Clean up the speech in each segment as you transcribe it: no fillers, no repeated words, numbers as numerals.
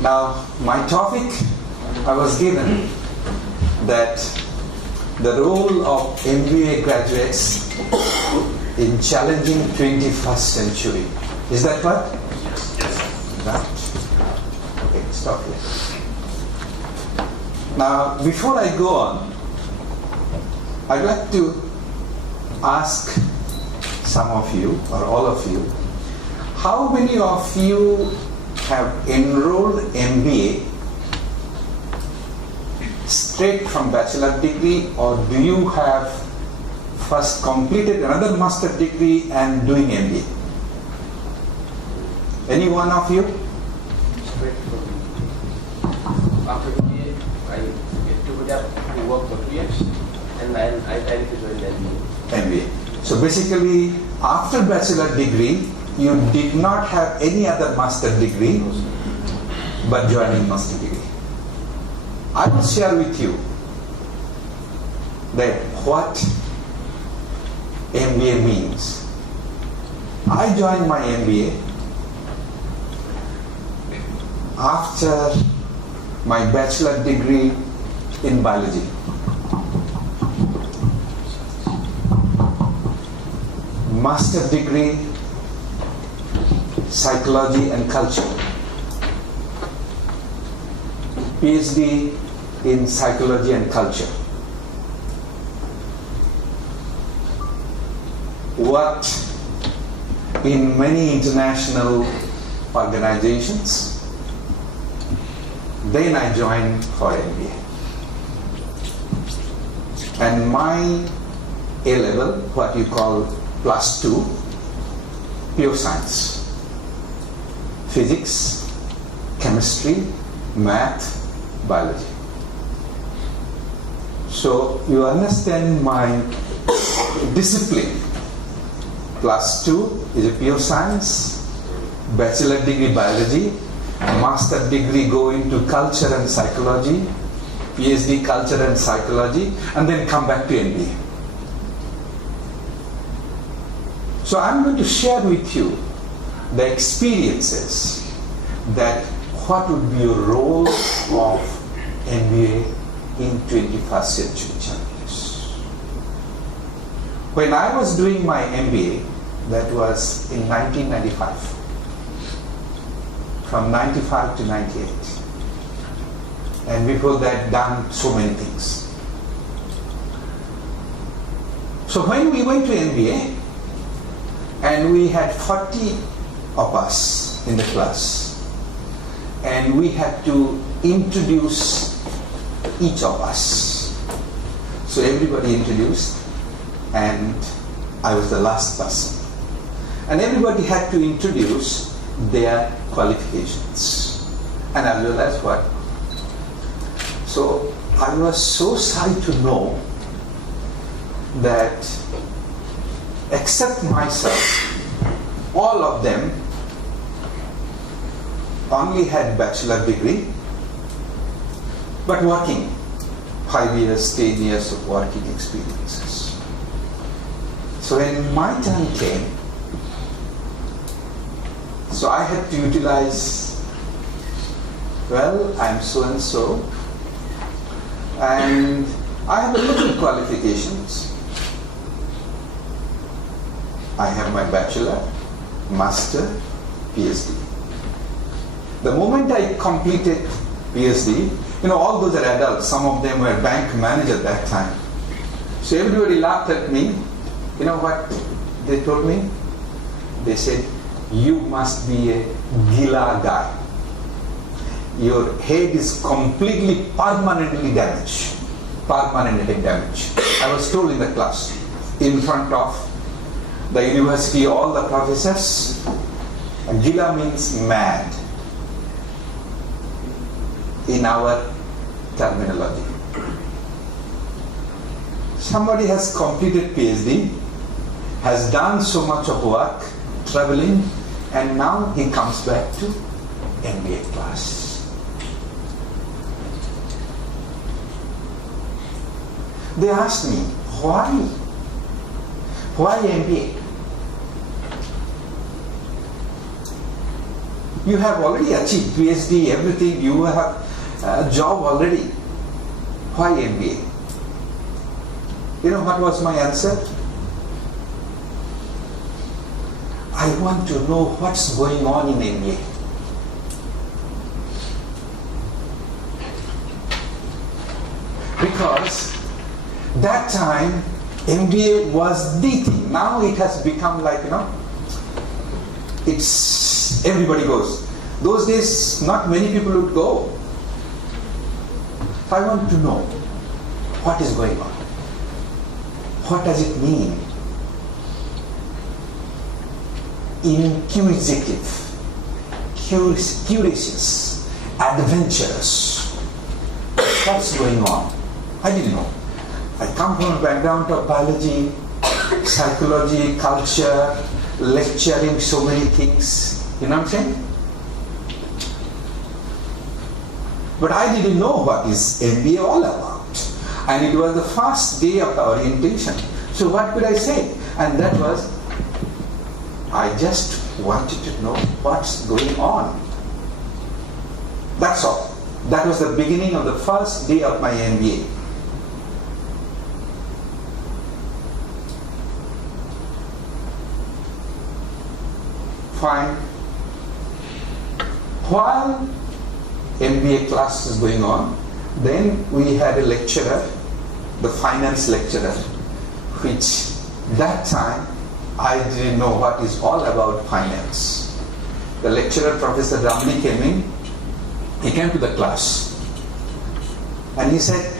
Now, my topic, I was given that the role of MBA graduates in challenging 21st century. Is that what? Yes. Right. Okay, stop here. Now, before I go on, I'd like to ask some of you, or all of you, how many of you have enrolled MBA straight from bachelor degree, or do you have first completed another master degree and doing MBA? Any one of you? Straight from after MBA, I get to that to work for 2 years, and then I tried to join MBA. MBA. So basically, after bachelor degree, you did not have any other master degree, but joining master degree. I will share with you that what MBA means. I joined my MBA after my bachelor degree in biology. Master degree, psychology and culture. PhD in psychology and culture. Worked in many international organizations. Then I joined for MBA. And my A level, what you call +2, pure science. Physics, chemistry, math, biology. So you understand my discipline. +2 is a pure science, bachelor degree biology, master degree go into culture and psychology, PhD culture and psychology, and then come back to MBA. So I'm going to share with you the experiences that what would be a role of MBA in 21st century challenges. When I was doing my MBA, that was in 1995, from 95 to 98. And before that, done so many things. So when we went to MBA, and we had 40 of us in the class, and we had to introduce each of us. So everybody introduced, and I was the last person. And everybody had to introduce their qualifications. And I realized what? So I was so sad to know that except myself, all of them only had bachelor degree, but working, 5 years, 10 years of working experiences. So when my turn came, so I had to utilize, well, I'm so and so, and I have a little qualifications. I have my bachelor, master, PhD. The moment I completed PhD, all those are adults. Some of them were bank manager at that time. So everybody laughed at me. You know what they told me? They said, you must be a gila guy. Your head is completely permanently damaged. Permanent head damage. I was told in the class, in front of the university, all the professors. Gila means mad in our terminology. Somebody has completed PhD, has done so much of work, traveling, and now he comes back to MBA class. They asked me, why? Why MBA? You have already achieved PhD, everything, you have a job already. Why MBA? You know what was my answer? I want to know what's going on in MBA. Because that time MBA was the thing. Now it has become like, it's everybody goes. Those days not many people would go. I want to know what is going on. What does it mean? Inquisitive, curious, adventurous. What's going on? I didn't know. I come from a background of biology, psychology, culture, lecturing, so many things. You know what I'm saying? But I didn't know what is MBA all about. And it was the first day of the orientation. So what could I say? And that was, I just wanted to know what's going on. That's all. That was the beginning of the first day of my MBA. Fine. While MBA class is going on, then we had a lecturer, the finance lecturer, which that time I didn't know what is all about finance. The lecturer, Prof.Dr.Amiya, came in. He came to the class and he said,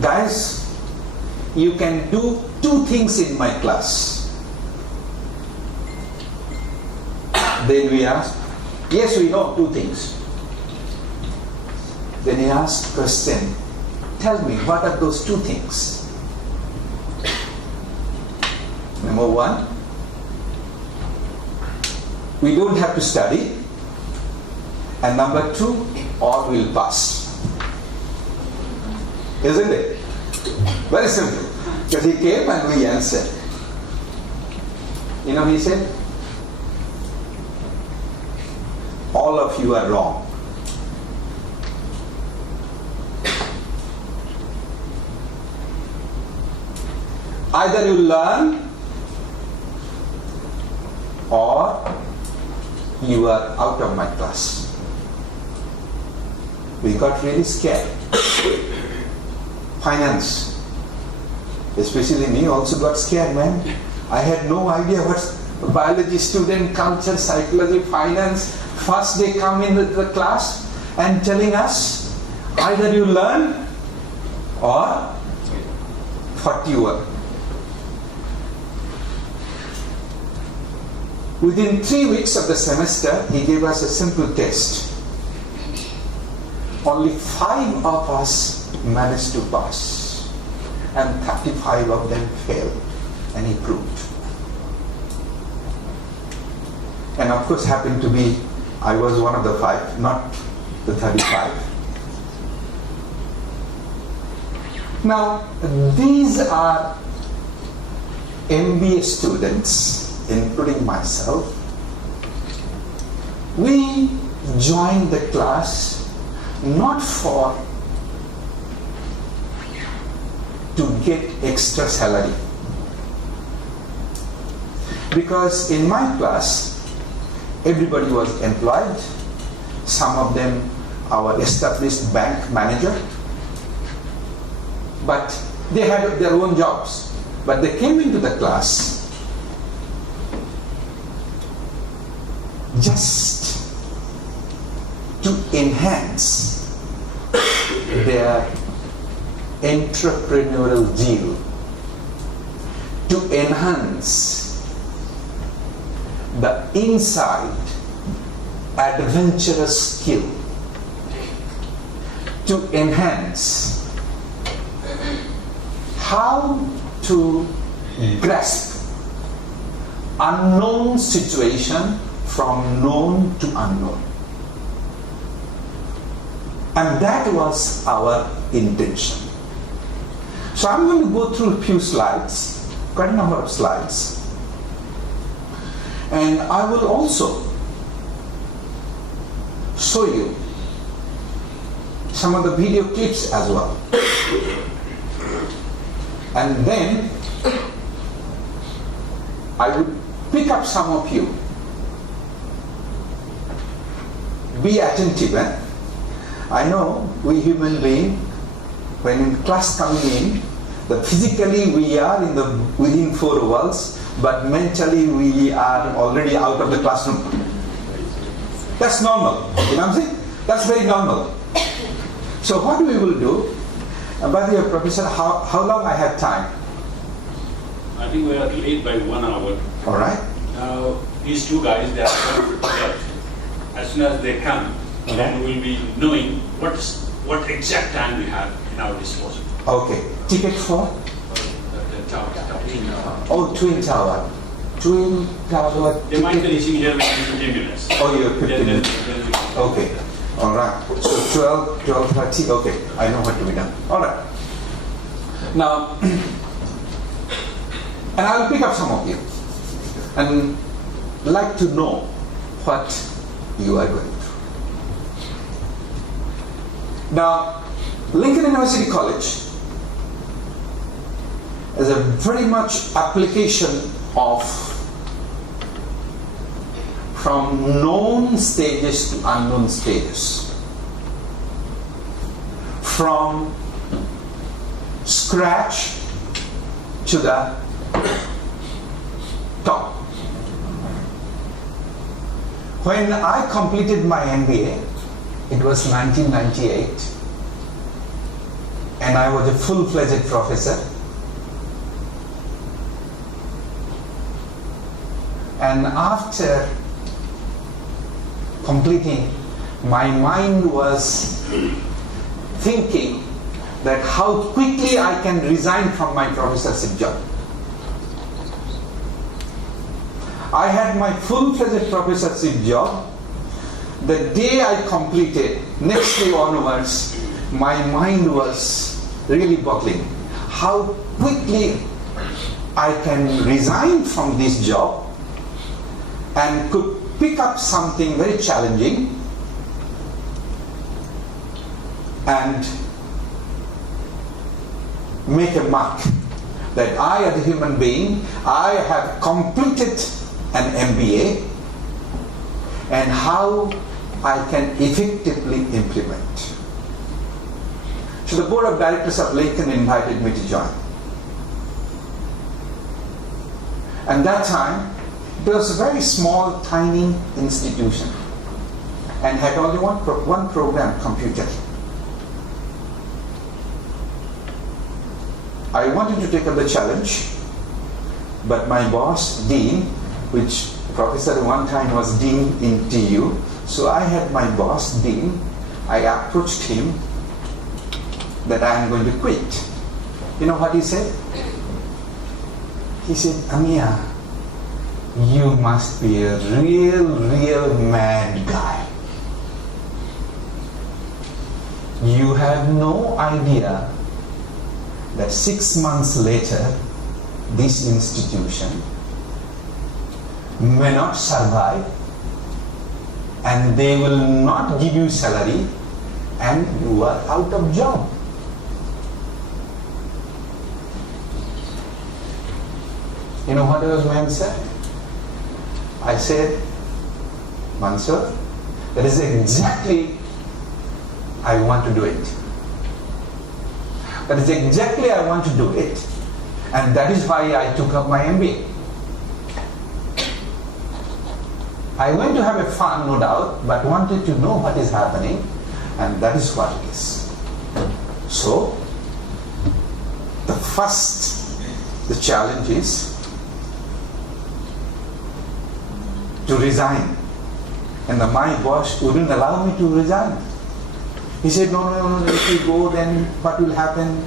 guys, you can do 2 things in my class. Then we asked, yes, we know 2 things. Then he asked question, tell me, what are those 2 things? Number 1, we don't have to study. And number 2, all will pass. Isn't it? Very simple. Because he came and we answered. You know, he said, all of you are wrong. Either you learn or you are out of my class. We got really scared. Finance, especially me, also got scared, man. I had no idea what's biology student, culture, psychology, finance. First they come in the class and telling us, either you learn or what you are. Within 3 weeks of the semester, he gave us a simple test. Only 5 of us managed to pass, and 35 of them failed, and he proved. And of course, happened to be, I was one of the 5, not the 35. Now, these are MBA students, including myself. We joined the class not for to get extra salary, because in my class everybody was employed. Some of them our established bank manager, but they had their own jobs, but they came into the class just to enhance their entrepreneurial zeal, to enhance the inside adventurous skill, to enhance how to grasp unknown situation from known to unknown. And that was our intention. So I'm going to go through a few slides, quite a number of slides. And I will also show you some of the video clips as well. And then I would pick up some of you. Be attentive. I know we human beings, when in class coming in, that physically we are within four walls, but mentally we are already out of the classroom. That's normal. You know what I'm saying? That's very normal. So what we will do, by the way, Professor, how long I have time? I think we are late by 1 hour. All right. Now, these two guys, they are going to get. As soon as they come, then we will be knowing what exact time we have in our disposal. Okay. Ticket for? The tower. Oh, Twin Tower. Twin Tower. They might be reaching here within 15 minutes. Oh, you're 15 minutes. Okay. All right. So 12:30. Okay. I know what to be done. All right. Now, and I will pick up some of you and like to know what you are going through. Now, Lincoln University College is a very much application of from known stages to unknown stages, from scratch to the top. When I completed my MBA, it was 1998, and I was a full-fledged professor. And after completing, my mind was thinking that how quickly I can resign from my professorship job. I had my full-fledged professorship job. The day I completed, next day onwards, my mind was really boggling. How quickly I can resign from this job and could pick up something very challenging and make a mark that I, as a human being, I have completed an MBA, and how I can effectively implement. So the board of directors of Lincoln invited me to join. And that time, it was a very small, tiny institution and had only one program, computer. I wanted to take up the challenge, but my boss, Dean, which professor one time was Dean in TU, so I had my boss, Dean, I approached him that I am going to quit. You know what he said? He said, "Amiya, you must be a real mad guy. You have no idea that 6 months later, this institution may not survive, and they will not give you salary, and you are out of job." You know what was my answer? I said, "Mansur, that is exactly I want to do it. That is exactly I want to do it, and that is why I took up my MBA. I went to have a fun, no doubt, but wanted to know what is happening, and that is what it is." So, the challenge is to resign. And my boss wouldn't allow me to resign. He said, no, if you go, then what will happen?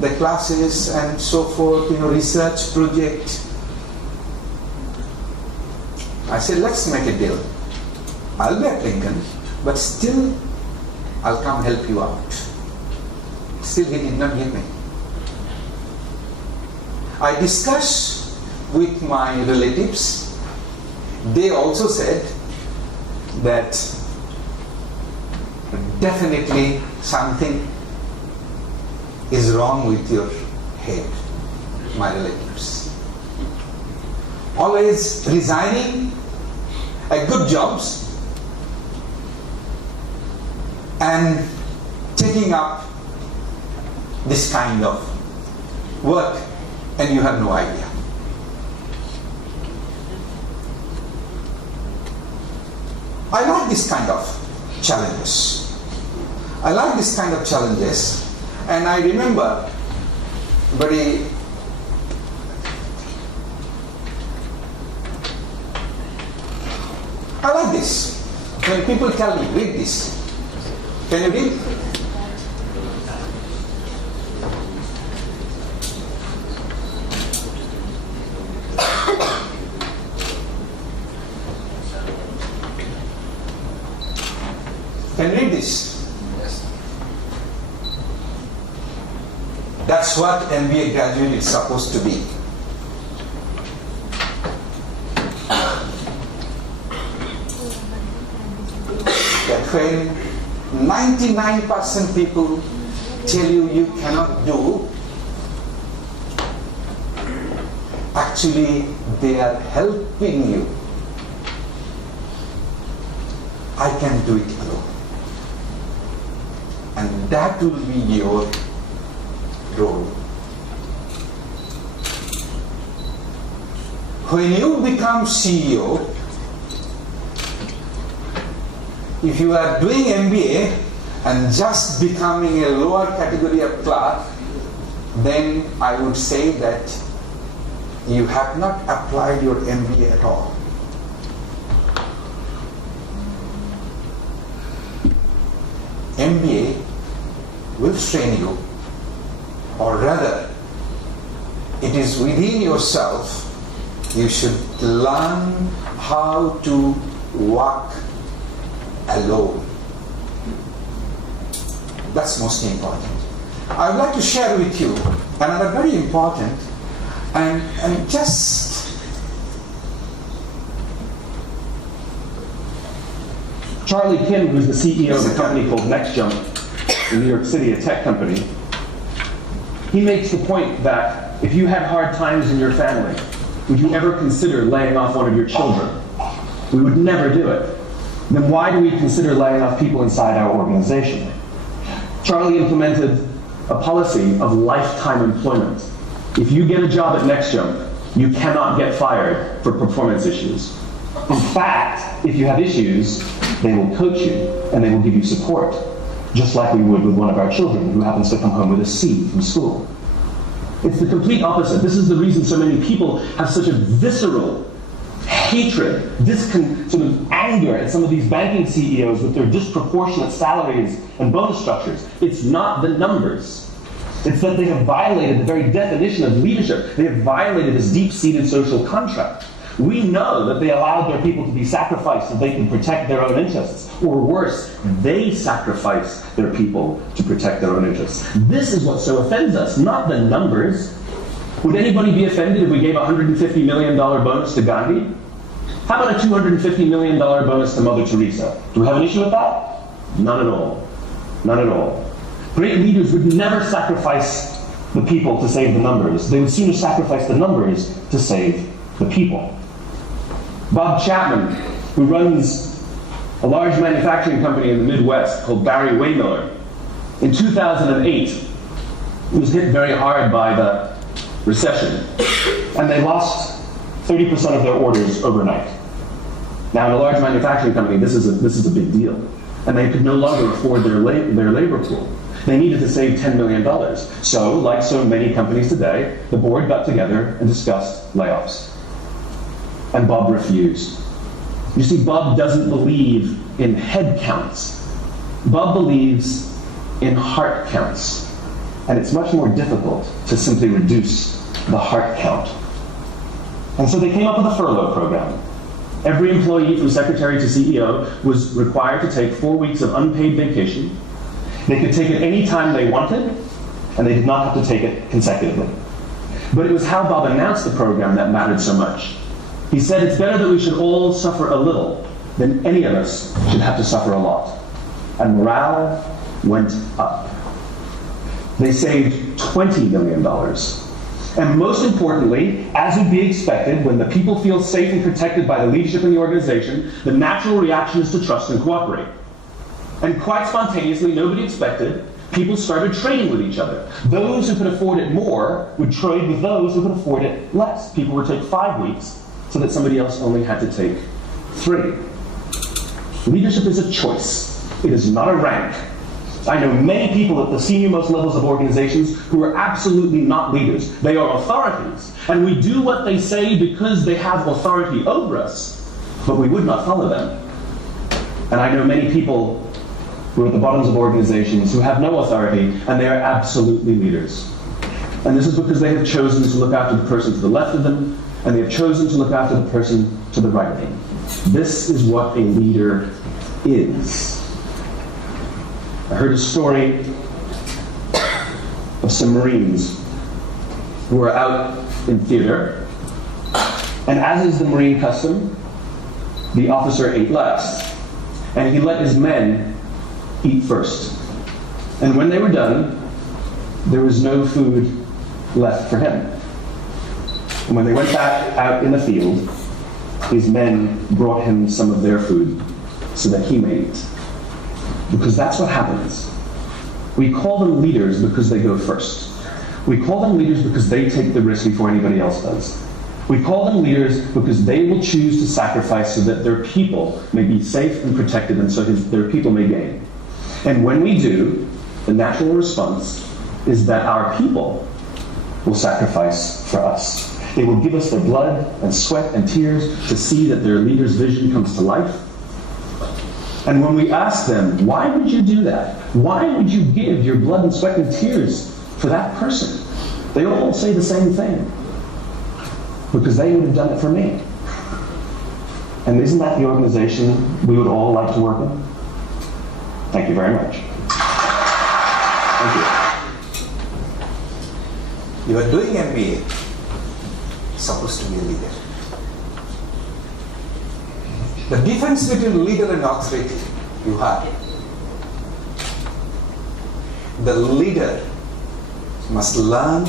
The classes and so forth, research project. I said, let's make a deal. I'll be at Lincoln, but still I'll come help you out. Still he did not give me. I discussed with my relatives. They also said that definitely something is wrong with your head, my relatives. Always resigning at good jobs and taking up this kind of work, and you have no idea. I like this kind of challenges. I like this kind of challenges, and I remember I like this. When people tell me, read this. Can you read? Can you read this? Yes. That's what MBA graduate is supposed to be. That when 99% people tell you you cannot do, actually they are helping you. I can do it alone. And that will be your role. When you become CEO, if you are doing MBA and just becoming a lower category of clerk, then I would say that you have not applied your MBA at all. MBA will train you, or rather, it is within yourself. You should learn how to walk alone. That's most important. I would like to share with you another very important and just Charlie Kim, who's the CEO of a company called NextJump in New York City, a tech company, he makes the point that if you had hard times in your family, would you ever consider laying off one of your children? We would never do it. Then why do we consider laying off people inside our organization? Charlie implemented a policy of lifetime employment. If you get a job at NextJump, you cannot get fired for performance issues. In fact, if you have issues, they will coach you and they will give you support, just like we would with one of our children who happens to come home with a C from school. It's the complete opposite. This is the reason so many people have such a visceral hatred, sort of anger at some of these banking CEOs with their disproportionate salaries and bonus structures. It's not the numbers. It's that they have violated the very definition of leadership. They have violated this deep-seated social contract. We know that they allowed their people to be sacrificed so they can protect their own interests. Or worse, they sacrifice their people to protect their own interests. This is what so offends us, not the numbers. Would anybody be offended if we gave a $150 million bonus to Gandhi? How about a $250 million bonus to Mother Teresa? Do we have an issue with that? None at all. None at all. Great leaders would never sacrifice the people to save the numbers. They would sooner sacrifice the numbers to save the people. Bob Chapman, who runs a large manufacturing company in the Midwest called Barry Waymiller, in 2008 was hit very hard by the recession, and they lost 30% of their orders overnight. Now, in a large manufacturing company, this is a big deal, and they could no longer afford their labor pool. They needed to save $10 million. So, like so many companies today, the board got together and discussed layoffs. And Bob refused. You see, Bob doesn't believe in head counts. Bob believes in heart counts. And it's much more difficult to simply reduce the heart count. And so they came up with a furlough program. Every employee from secretary to CEO was required to take 4 weeks of unpaid vacation. They could take it any time they wanted, and they did not have to take it consecutively. But it was how Bob announced the program that mattered so much. He said it's better that we should all suffer a little than any of us should have to suffer a lot. and morale went up. They saved $20 million. And most importantly, as would be expected, when the people feel safe and protected by the leadership in the organization, the natural reaction is to trust and cooperate. And quite spontaneously, nobody expected, people started trading with each other. Those who could afford it more would trade with those who could afford it less. People would take 5 weeks so that somebody else only had to take 3. Leadership is a choice. It is not a rank. I know many people at the senior-most levels of organizations who are absolutely not leaders. They are authorities. And we do what they say because they have authority over us, but we would not follow them. And I know many people who are at the bottoms of organizations who have no authority, and they are absolutely leaders. And this is because they have chosen to look after the person to the left of them, and they have chosen to look after the person to the right of them. This is what a leader is. I heard a story of some Marines who were out in theater, and as is the Marine custom, the officer ate last, and he let his men eat first. And when they were done, there was no food left for him. And when they went back out in the field, his men brought him some of their food so that he may eat. Because that's what happens. We call them leaders because they go first. We call them leaders because they take the risk before anybody else does. We call them leaders because they will choose to sacrifice so that their people may be safe and protected, and so their people may gain. And when we do, the natural response is that our people will sacrifice for us. They will give us their blood and sweat and tears to see that their leader's vision comes to life. And when we ask them, why would you do that? Why would you give your blood and sweat and tears for that person? They all say the same thing. Because they would have done it for me. And isn't that the organization we would all like to work in? Thank you very much. Thank you. You are doing MBA, supposed to be a leader. The difference between leader and authority you have. The leader must learn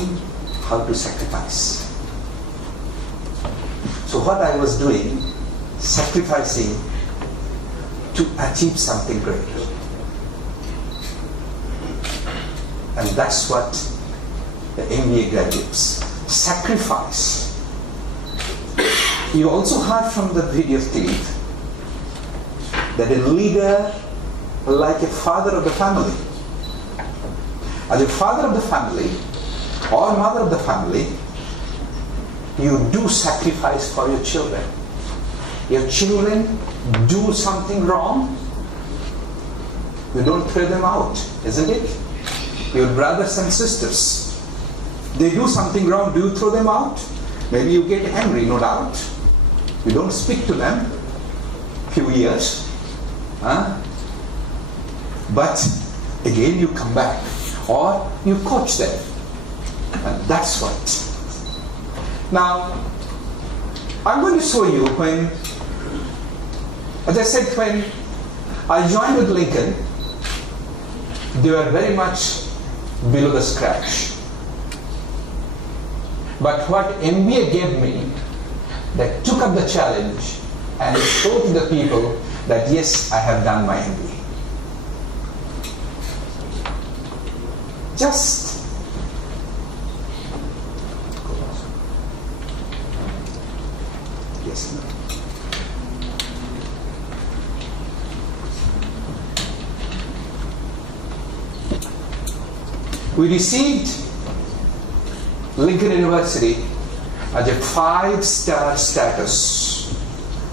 how to sacrifice. So what I was doing, sacrificing to achieve something greater. And that's what the MBA graduates sacrifice. You also heard from the video clip that a leader, like a father of the family. As a father of the family or mother of the family, you do sacrifice for your children. Your children do something wrong, you don't throw them out, isn't it? Your brothers and sisters, they do something wrong, do you throw them out? Maybe you get angry, no doubt. You don't speak to them few years. But again you come back, or you coach them. And that's what. Now, I'm going to show you when, as I said, when I joined with Lincoln, they were very much below the scratch. But what MBA gave me, that took up the challenge and showed to the people that yes, I have done my MBA. Just yes. We received Lincoln University as a 5-star status,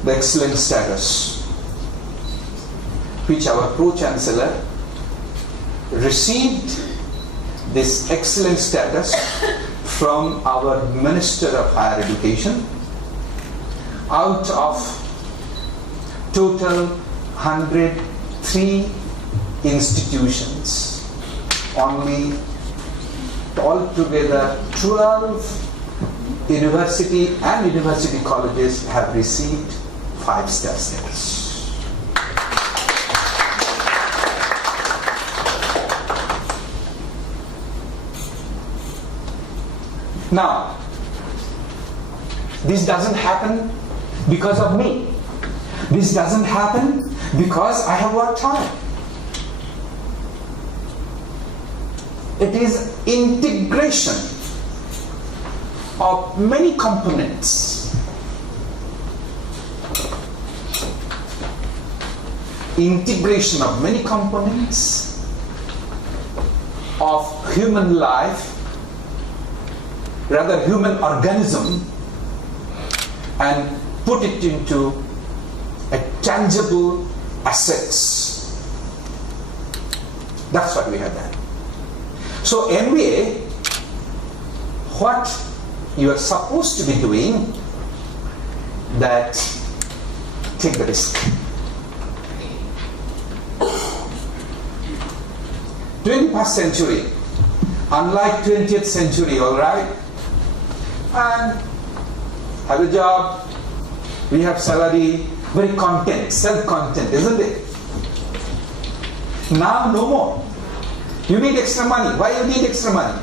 the excellent status, which our Pro-Chancellor received this excellent status from our Minister of Higher Education. Out of total 103 institutions, only altogether 12 university and university colleges have received 5-star status. Now, this doesn't happen because of me. This doesn't happen because I have worked hard. It is integration of many components. Integration of many components of human life, rather human organism, and put it into a tangible assets. That's what we have done. So MBA, what you are supposed to be doing, that take the risk. 21st century, unlike 20th century, all right? And have a job, we have salary, very content, self-content, isn't it? Now no more. You need extra money. Why you need extra money?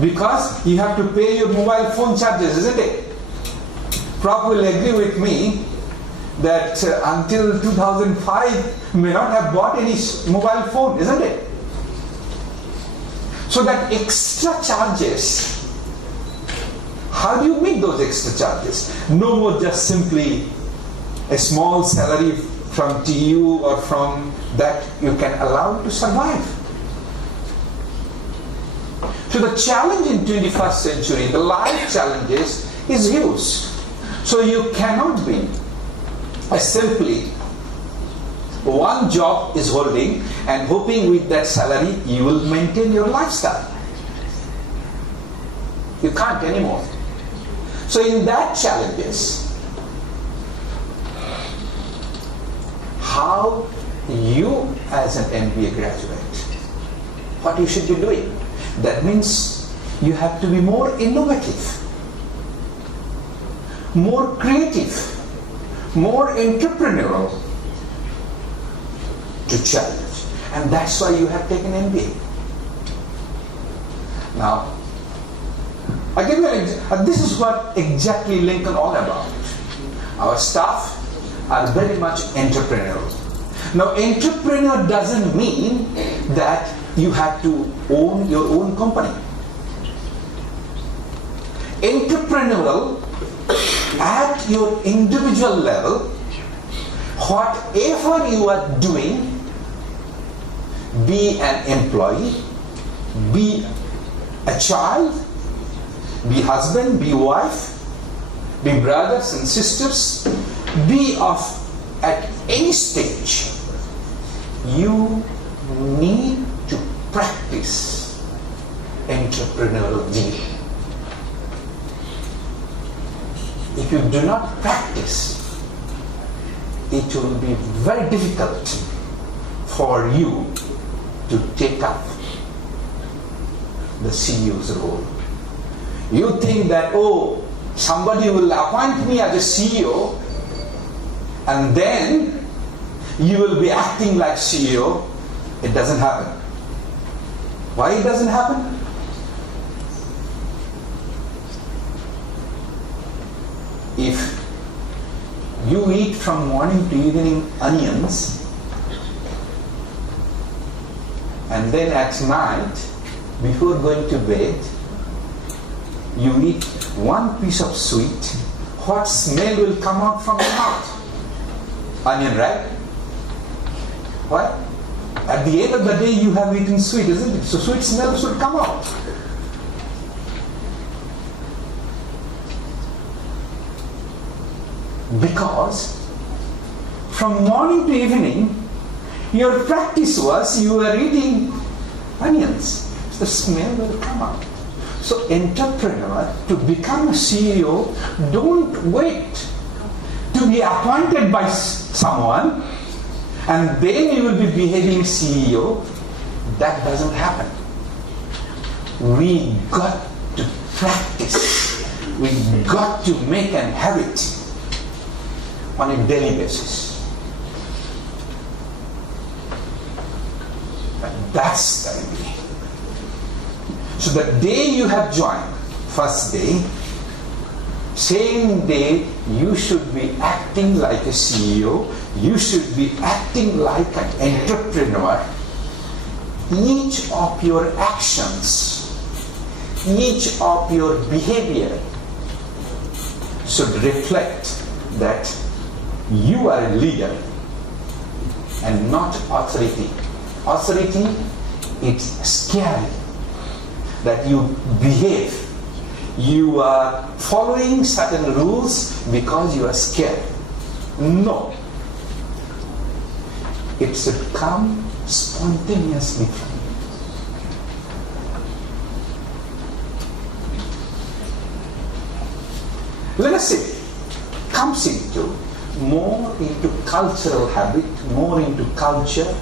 Because you have to pay your mobile phone charges, isn't it? Prof will agree with me that until 2005 may not have bought any mobile phone, isn't it? So that extra charges, how do you meet those extra charges? No more just simply a small salary from TU or from that you can allow to survive. So the challenge in 21st century, the life challenges, is huge. So you cannot be simply one job is holding and hoping with that salary you will maintain your lifestyle. You can't anymore. So in that challenges, how you as an MBA graduate, what you should be doing? That means you have to be more innovative, more creative, more entrepreneurial to challenge. And that's why you have taken MBA. Now, I give you an example. This is what exactly Lincoln all about. Our staff are very much entrepreneurial. Now, entrepreneur doesn't mean that you have to own your own company. Entrepreneurial at your individual level, whatever you are doing, be an employee, be a child, be husband, be wife, be brothers and sisters, be of at any stage, you need to practice entrepreneurial gene. If you do not practice, it will be very difficult for you to take up the CEO's role. You think that, oh, somebody will appoint me as a CEO and then you will be acting like CEO. It doesn't happen. Why it doesn't happen? If you eat from morning to evening onions and then at night before going to bed you eat one piece of sweet, what smell will come out from your mouth? Onion, right? What? At the end of the day you have eaten sweet, isn't it? So sweet smell should come out. Because from morning to evening your practice was you were eating onions. So the smell will come out. So entrepreneur, to become a CEO, don't wait to be appointed by someone and then you will be behaving CEO. That doesn't happen. We got to practice. We got to make an habit on a daily basis. And that's the MBA. So the day you have joined, first day, same day you should be acting like a CEO, you should be acting like an entrepreneur. Each of your actions, each of your behavior should reflect that you are a leader and not authority. Authority, it's scary that you behave. You are following certain rules because you are scared. No. It should come spontaneously from you. Let us say, comes into more into cultural habit, more into culture,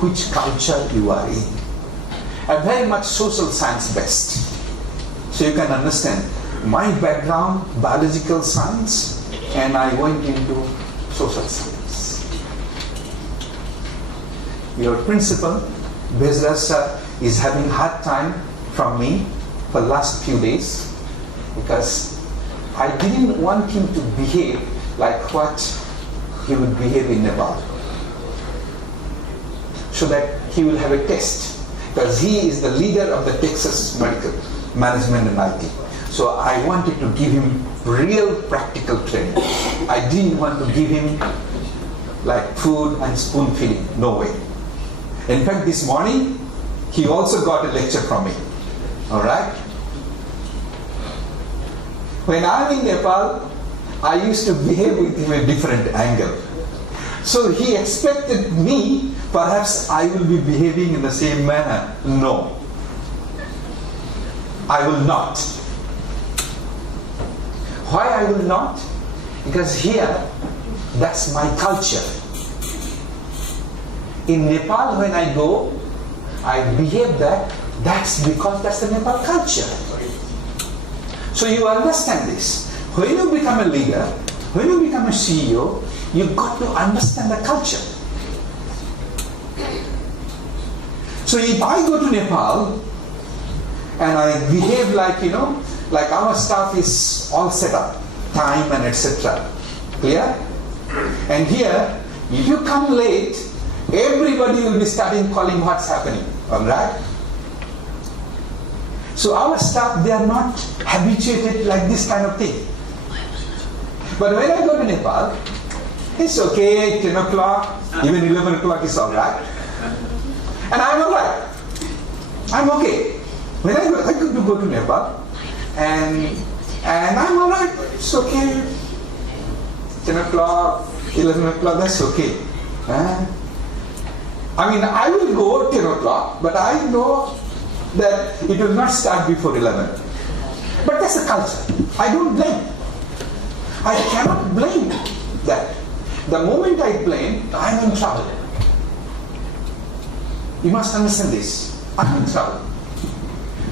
which culture you are in. I'm very much social science based. So you can understand my background, biological science, and I went into social science. Your principal, Bezras sir, is having hard time from me for the last few days because I didn't want him to behave like what he would behave in Nepal, so that he will have a test, because he is the leader of the Texas Medical Management and IT. So I wanted to give him real practical training. I didn't want to give him like food and spoon feeding. No way. In fact, this morning he also got a lecture from me. All right. When I'm in Nepal, I used to behave with him a different angle. So he expected me, perhaps I will be behaving in the same manner. No. I will not. Why I will not? Because here, that's my culture. In Nepal, when I go, I behave that's because that's the Nepal culture. So you understand this. When you become a leader, when you become a CEO, you've got to understand the culture. So if I go to Nepal and I behave like, like our staff is all set up, time and etc. Clear? And here, if you come late, everybody will be starting calling what's happening. Alright? So our staff, they are not habituated like this kind of thing. But when I go to Nepal, it's okay, 10 o'clock, even 11 o'clock is alright. And I'm alright. I'm okay. When I go to Nepal, and I'm alright, it's okay. 10 o'clock, 11 o'clock, that's okay. I mean, I will go 10 o'clock, but I know that it will not start before 11. But that's the culture. I don't blame. I cannot blame that. The moment I blame, I'm in trouble. You must understand this. I'm in trouble.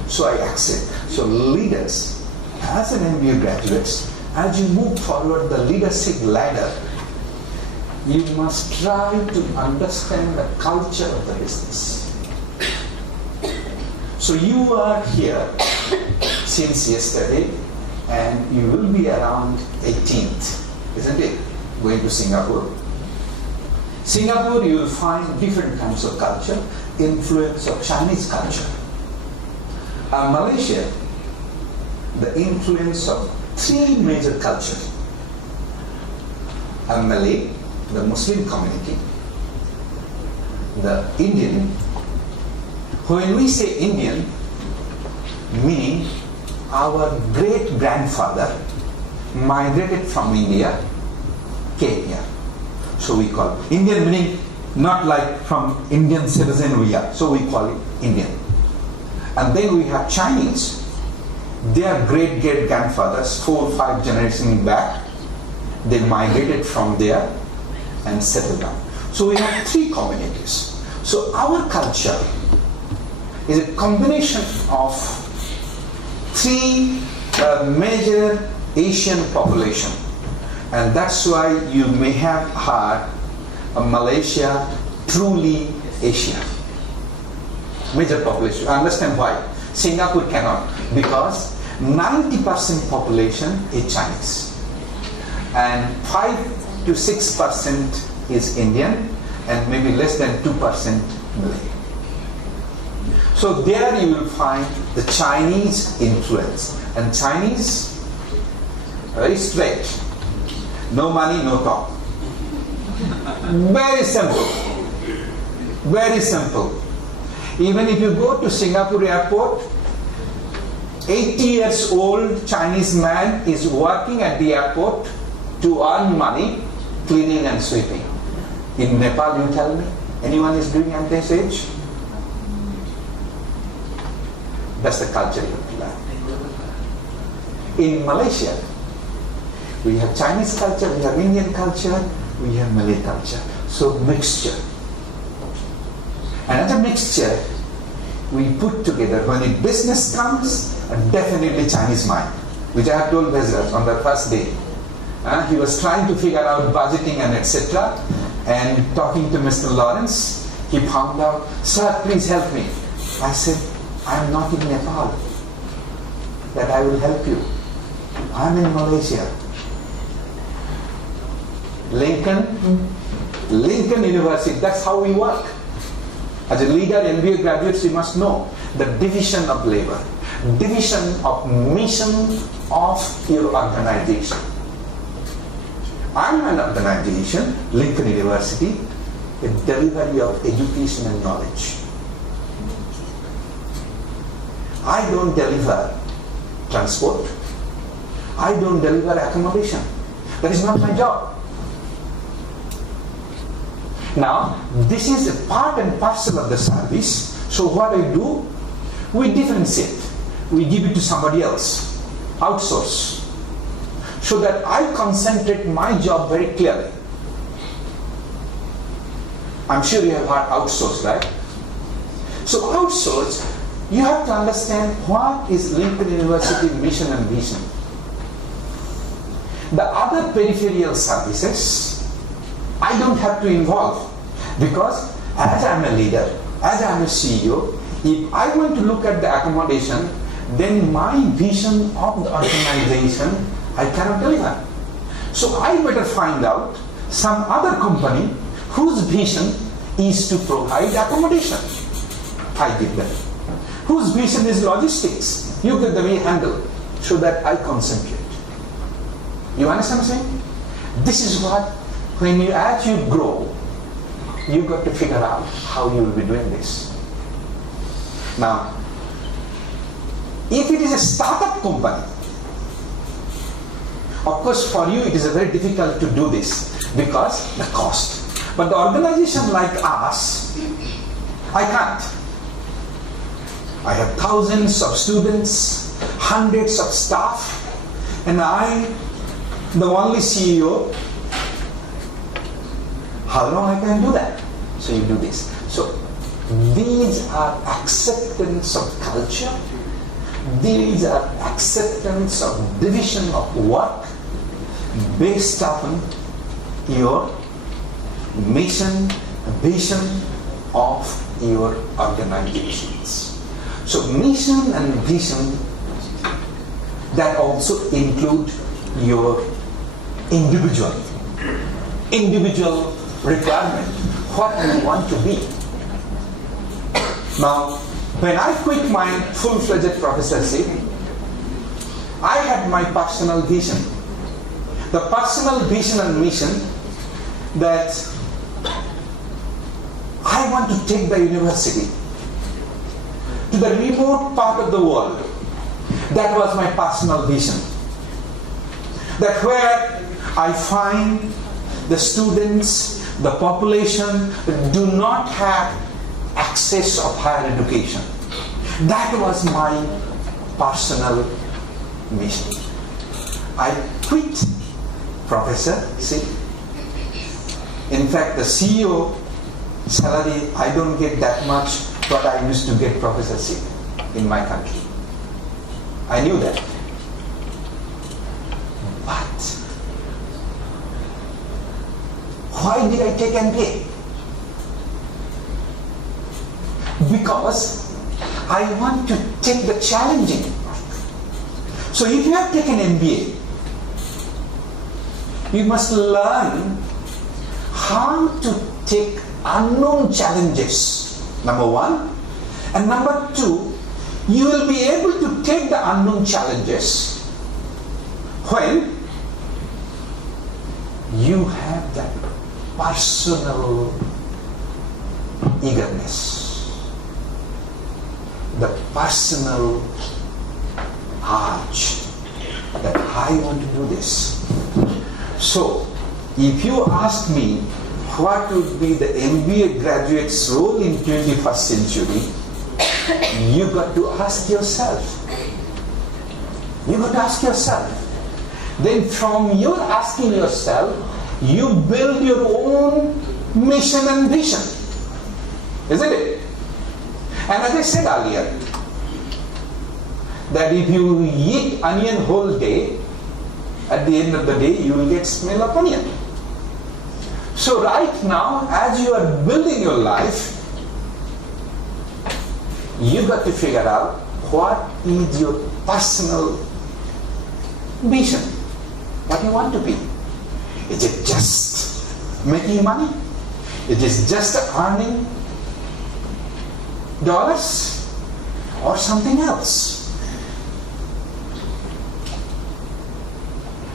So I accept. So leaders, as an MBA graduates, as you move forward the leadership ladder, you must try to understand the culture of the business. So you are here since yesterday, and you will be around 18th, isn't it? Going to Singapore. Singapore, you will find different kinds of culture, influence of Chinese culture. Malaysia, the influence of three major cultures. Malay, the Muslim community, the Indian. When we say Indian, meaning our great-grandfather migrated from India, came here. So we call it Indian, meaning not like from Indian citizen we are. So we call it Indian. And then we have Chinese. Their great-great-grandfathers, 4 or 5 generations back, they migrated from there and settled down. So we have 3 communities. So our culture is a combination of 3 major Asian population. And that's why you may have heard Malaysia truly Asia. Major population. I understand why. Singapore cannot. because 90% population is Chinese and 5 to 6% is Indian and maybe less than 2% Malay. So there you will find the Chinese influence, and Chinese very straight, no money, no talk. Very simple, very simple. Even if you go to Singapore airport, 80 years old Chinese man is working at the airport to earn money, cleaning and sweeping. In Nepal, you tell me, anyone is doing at this age? That's the culture you have to learn. In Malaysia, we have Chinese culture, we have Indian culture, we have Malay culture. So mixture. And as a mixture, we put together, when the business comes, definitely Chinese mind, which I have told Bezos on the first day. He was trying to figure out budgeting and etc. And talking to Mr. Lawrence, he found out, sir, please help me. I said, I am not in Nepal, that I will help you. I am in Malaysia. Lincoln University, that's how we work. As a leader, MBA graduates, you must know the division of labor, division of mission of your organization. I am an organization, Lincoln University, with delivery of education and knowledge. I don't deliver transport. I don't deliver accommodation. That is not my job. Now, this is a part and parcel of the service. So what I do, we differentiate. We give it to somebody else, outsource, so that I concentrate my job very clearly. I'm sure you have heard outsource, right? So outsource, you have to understand what is Lincoln University mission and vision. The other peripheral services, I don't have to involve, because as I'm a leader, as I'm a CEO, if I want to look at the accommodation, then my vision of the organization, I cannot deliver. So I better find out some other company whose vision is to provide accommodation. I give them. Whose vision is logistics. You get the way handle, so that I concentrate. You understand what I'm saying? This is what, as you grow, you got to figure out how you will be doing this. Now, if it is a startup company, of course for you it is very difficult to do this because the cost. But the organization like us, I can't. I have thousands of students, hundreds of staff, and I, the only CEO. How long I can do that? So you do this. So these are acceptance of culture. These are acceptance of division of work based upon your mission, vision of your organizations. So mission and vision, that also include your individual requirement, what you want to be. Now, when I quit my full-fledged professorship, I had my personal vision. The personal vision and mission that I want to take the university to the remote part of the world. That was my personal vision. That where I find the students, the population do not have access of higher education. That was my personal mission. I quit professorship. In fact, the CEO salary, I don't get that much what I used to get professorship in my country. I knew that. But why did I take MBA? Because I want to take the challenging part. So if you have taken MBA, you must learn how to take unknown challenges, number one. And number two, you will be able to take the unknown challenges when you have that personal eagerness, the personal urge that I want to do this. So, if you ask me what would be the MBA graduate's role in 21st century, you got to ask yourself. You got to ask yourself. Then from your asking yourself, you build your own mission and vision. Isn't it? And as I said earlier, that if you eat onion whole day, at the end of the day, you will get smell of onion. So right now, as you are building your life, you got to figure out what is your personal vision, what you want to be. Is it just making money? Is it just earning dollars or something else?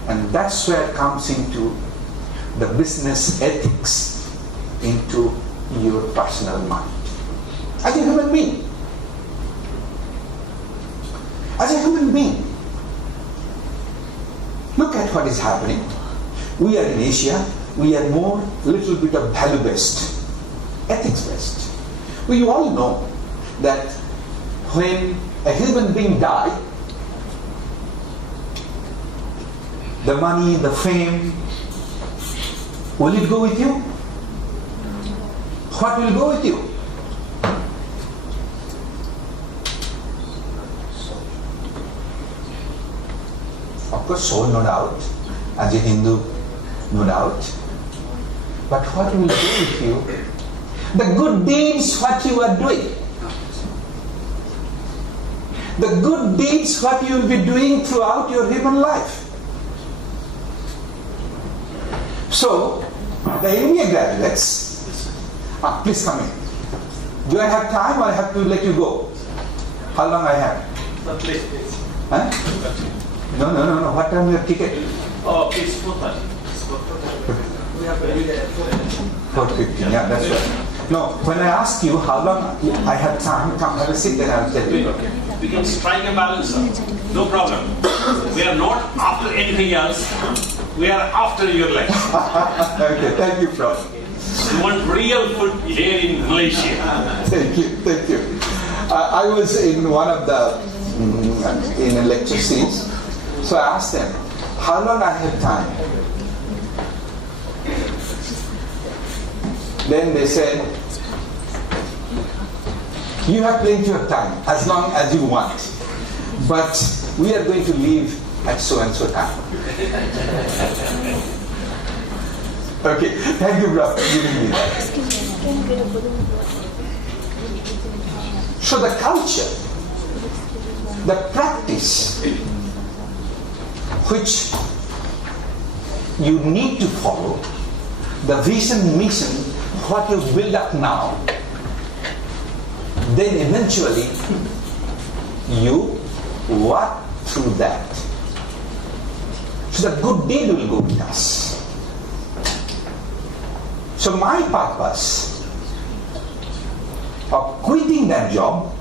And that's where it comes into the business ethics into your personal mind. As a human being. As a human being. Look at what is happening. We are in Asia, we are more little bit of value-based, ethics-based. We all know that when a human being dies, the money, the fame, will it go with you? What will go with you? Of course, soul, no doubt. As a Hindu, no doubt. But what will go with you? The good deeds, what you are doing. The good deeds, what you will be doing throughout your human life. So, the MBA graduates, please come in. Do I have time or I have to let you go? How long I have? No, please. Huh? No. What time is your ticket? Oh, it's 4:30. We have to read it. 4:15, yeah, that's right. No, when I ask you how long I have time, come have a seat, then I'll tell you. Okay. We can strike a balance, sir. No problem. We are not after anything else. We are after your life. Okay, thank you, Prof. We want real food here in Malaysia. Thank you. I was in one of the in a lecture series, so I asked them, how long I have time? Then they said, you have plenty of time, as long as you want. But we are going to leave at so and so time. Okay, thank you, Prof, for giving me that. So the culture, the practice which you need to follow, the vision, mission, what you build up now, then eventually you work through that. So the good deed will go with us. So my purpose of quitting that job,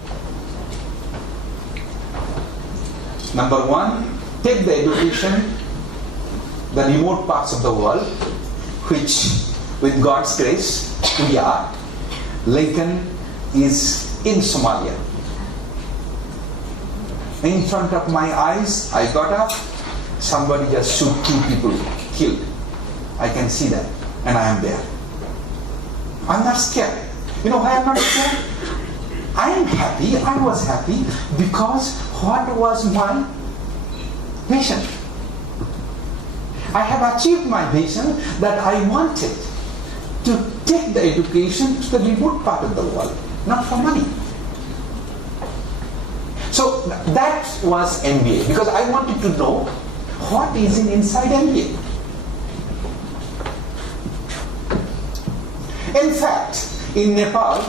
number one, take the education, the remote parts of the world, which with God's grace we are. Lincoln is in Somalia. In front of my eyes, I got up, somebody just shoot 2 people, killed. I can see that, and I am there. I'm not scared. You know why I'm not scared? I am happy, I was happy, because what was my vision? I have achieved my vision that I wanted to take the education to the remote part of the world, not for money. So that was MBA, because I wanted to know what is inside MBA. In fact, in Nepal,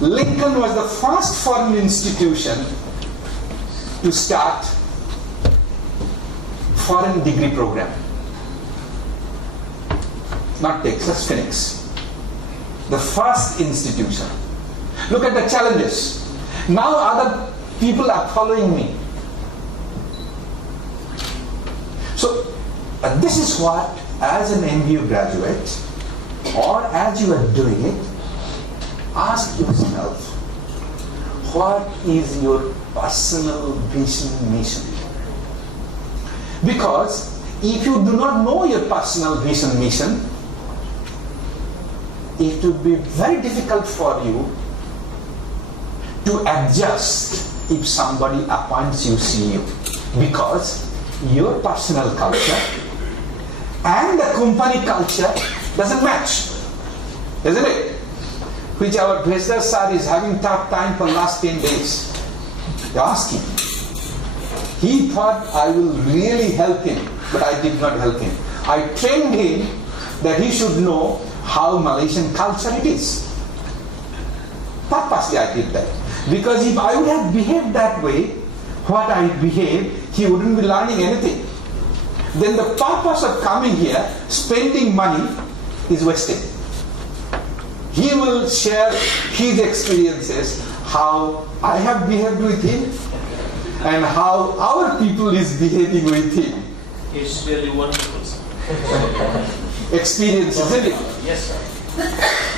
Lincoln was the first foreign institution to start foreign degree program. Not Texas, Phoenix. The first institution. Look at the challenges. Now other people are following me. So this is what, as an MBA graduate, or as you are doing it, ask yourself, what is your personal vision, mission? Because if you do not know your personal vision, mission, it will be very difficult for you to adjust if somebody appoints you CEO, because your personal culture and the company culture doesn't match, isn't it? Which our President sir is having tough time for last 10 days. Ask him. He thought I will really help him, but I did not help him. I trained him that he should know how Malaysian culture it is. Purposely I did that. Because if I would have behaved that way, what I behaved, he wouldn't be learning anything. Then the purpose of coming here, spending money, is wasted. He will share his experiences, how I have behaved with him, and how our people is behaving with him. It's really wonderful, sir. Experience, isn't it? Yes, sir.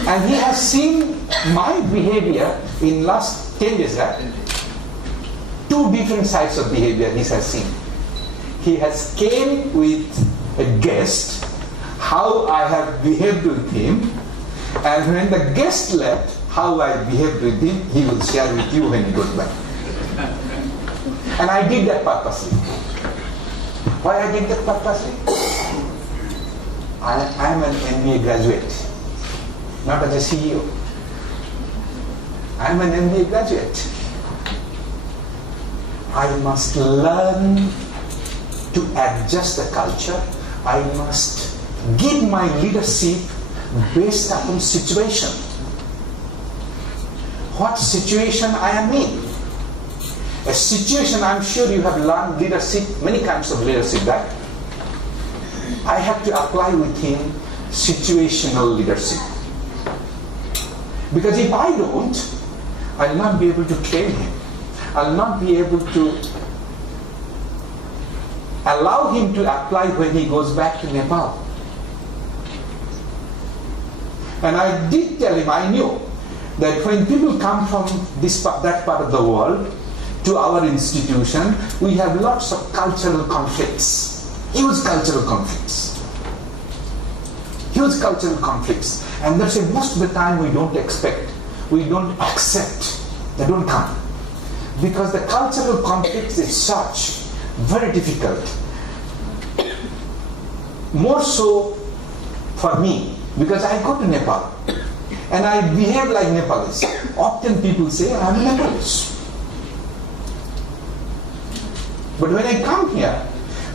And he has seen my behavior in last 10 days, right? 2 different sides of behavior he has seen. He has came with a guest, how I have behaved with him, and when the guest left, how I behaved with him, he will share with you when he goes back. And I did that purposely. Why I did that purposely? I am an MBA graduate, not as a CEO. I am an MBA graduate. I must learn to adjust the culture. I must give my leadership based upon situation. What situation I am in? A situation, I'm sure you have learned leadership, many kinds of leadership, right? I have to apply with him situational leadership. Because if I don't, I'll not be able to train him. I'll not be able to allow him to apply when he goes back to Nepal. And I did tell him, I knew that when people come from that part of the world to our institution, we have lots of cultural conflicts, huge cultural conflicts. Huge cultural conflicts. And that's why most of the time we don't expect, we don't accept, they don't come. Because the cultural conflicts is such, very difficult. More so for me, because I go to Nepal and I behave like Nepalese. Often people say I'm a Nepalese. But when I come here,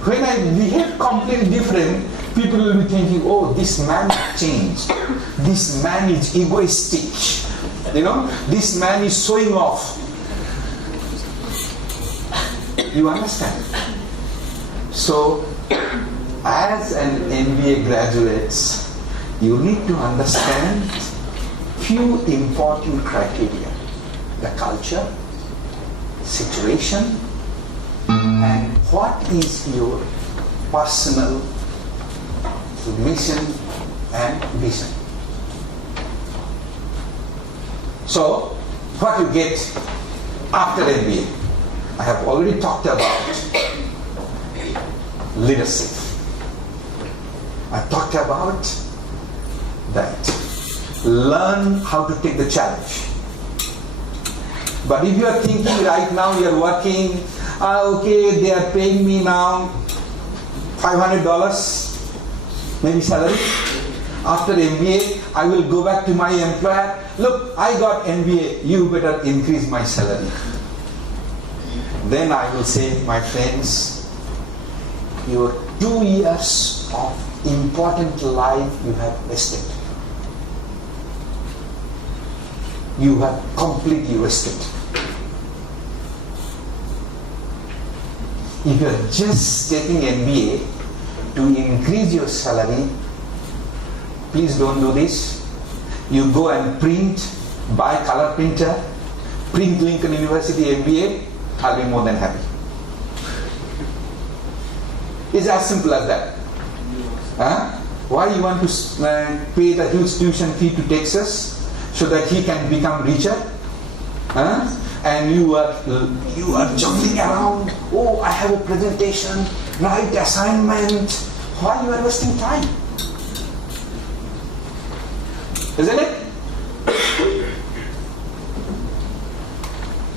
when I behave completely different, people will be thinking, oh, this man changed. This man is egoistic. You know, this man is showing off. You understand? So, as an MBA graduate, you need to understand few important criteria: the culture, situation, and what is your personal mission and vision. So, what you get after MBA? I have already talked about leadership. I talked about that. Learn how to take the challenge. But if you are thinking right now, you are working, okay, they are paying me now $500, maybe salary. After MBA, I will go back to my employer. Look, I got MBA, you better increase my salary. then I will say, my friends, your 2 years of important life you have wasted. You have completely wasted. If you are just taking MBA to increase your salary, please don't do this. You go and print, buy color printer, print Lincoln University MBA, I'll be more than happy. It's as simple as that. Why you want to pay the huge tuition fee to Texas so that he can become richer? And you are jumping around. Oh, I have a presentation, write assignment. Why you are wasting time? Isn't it?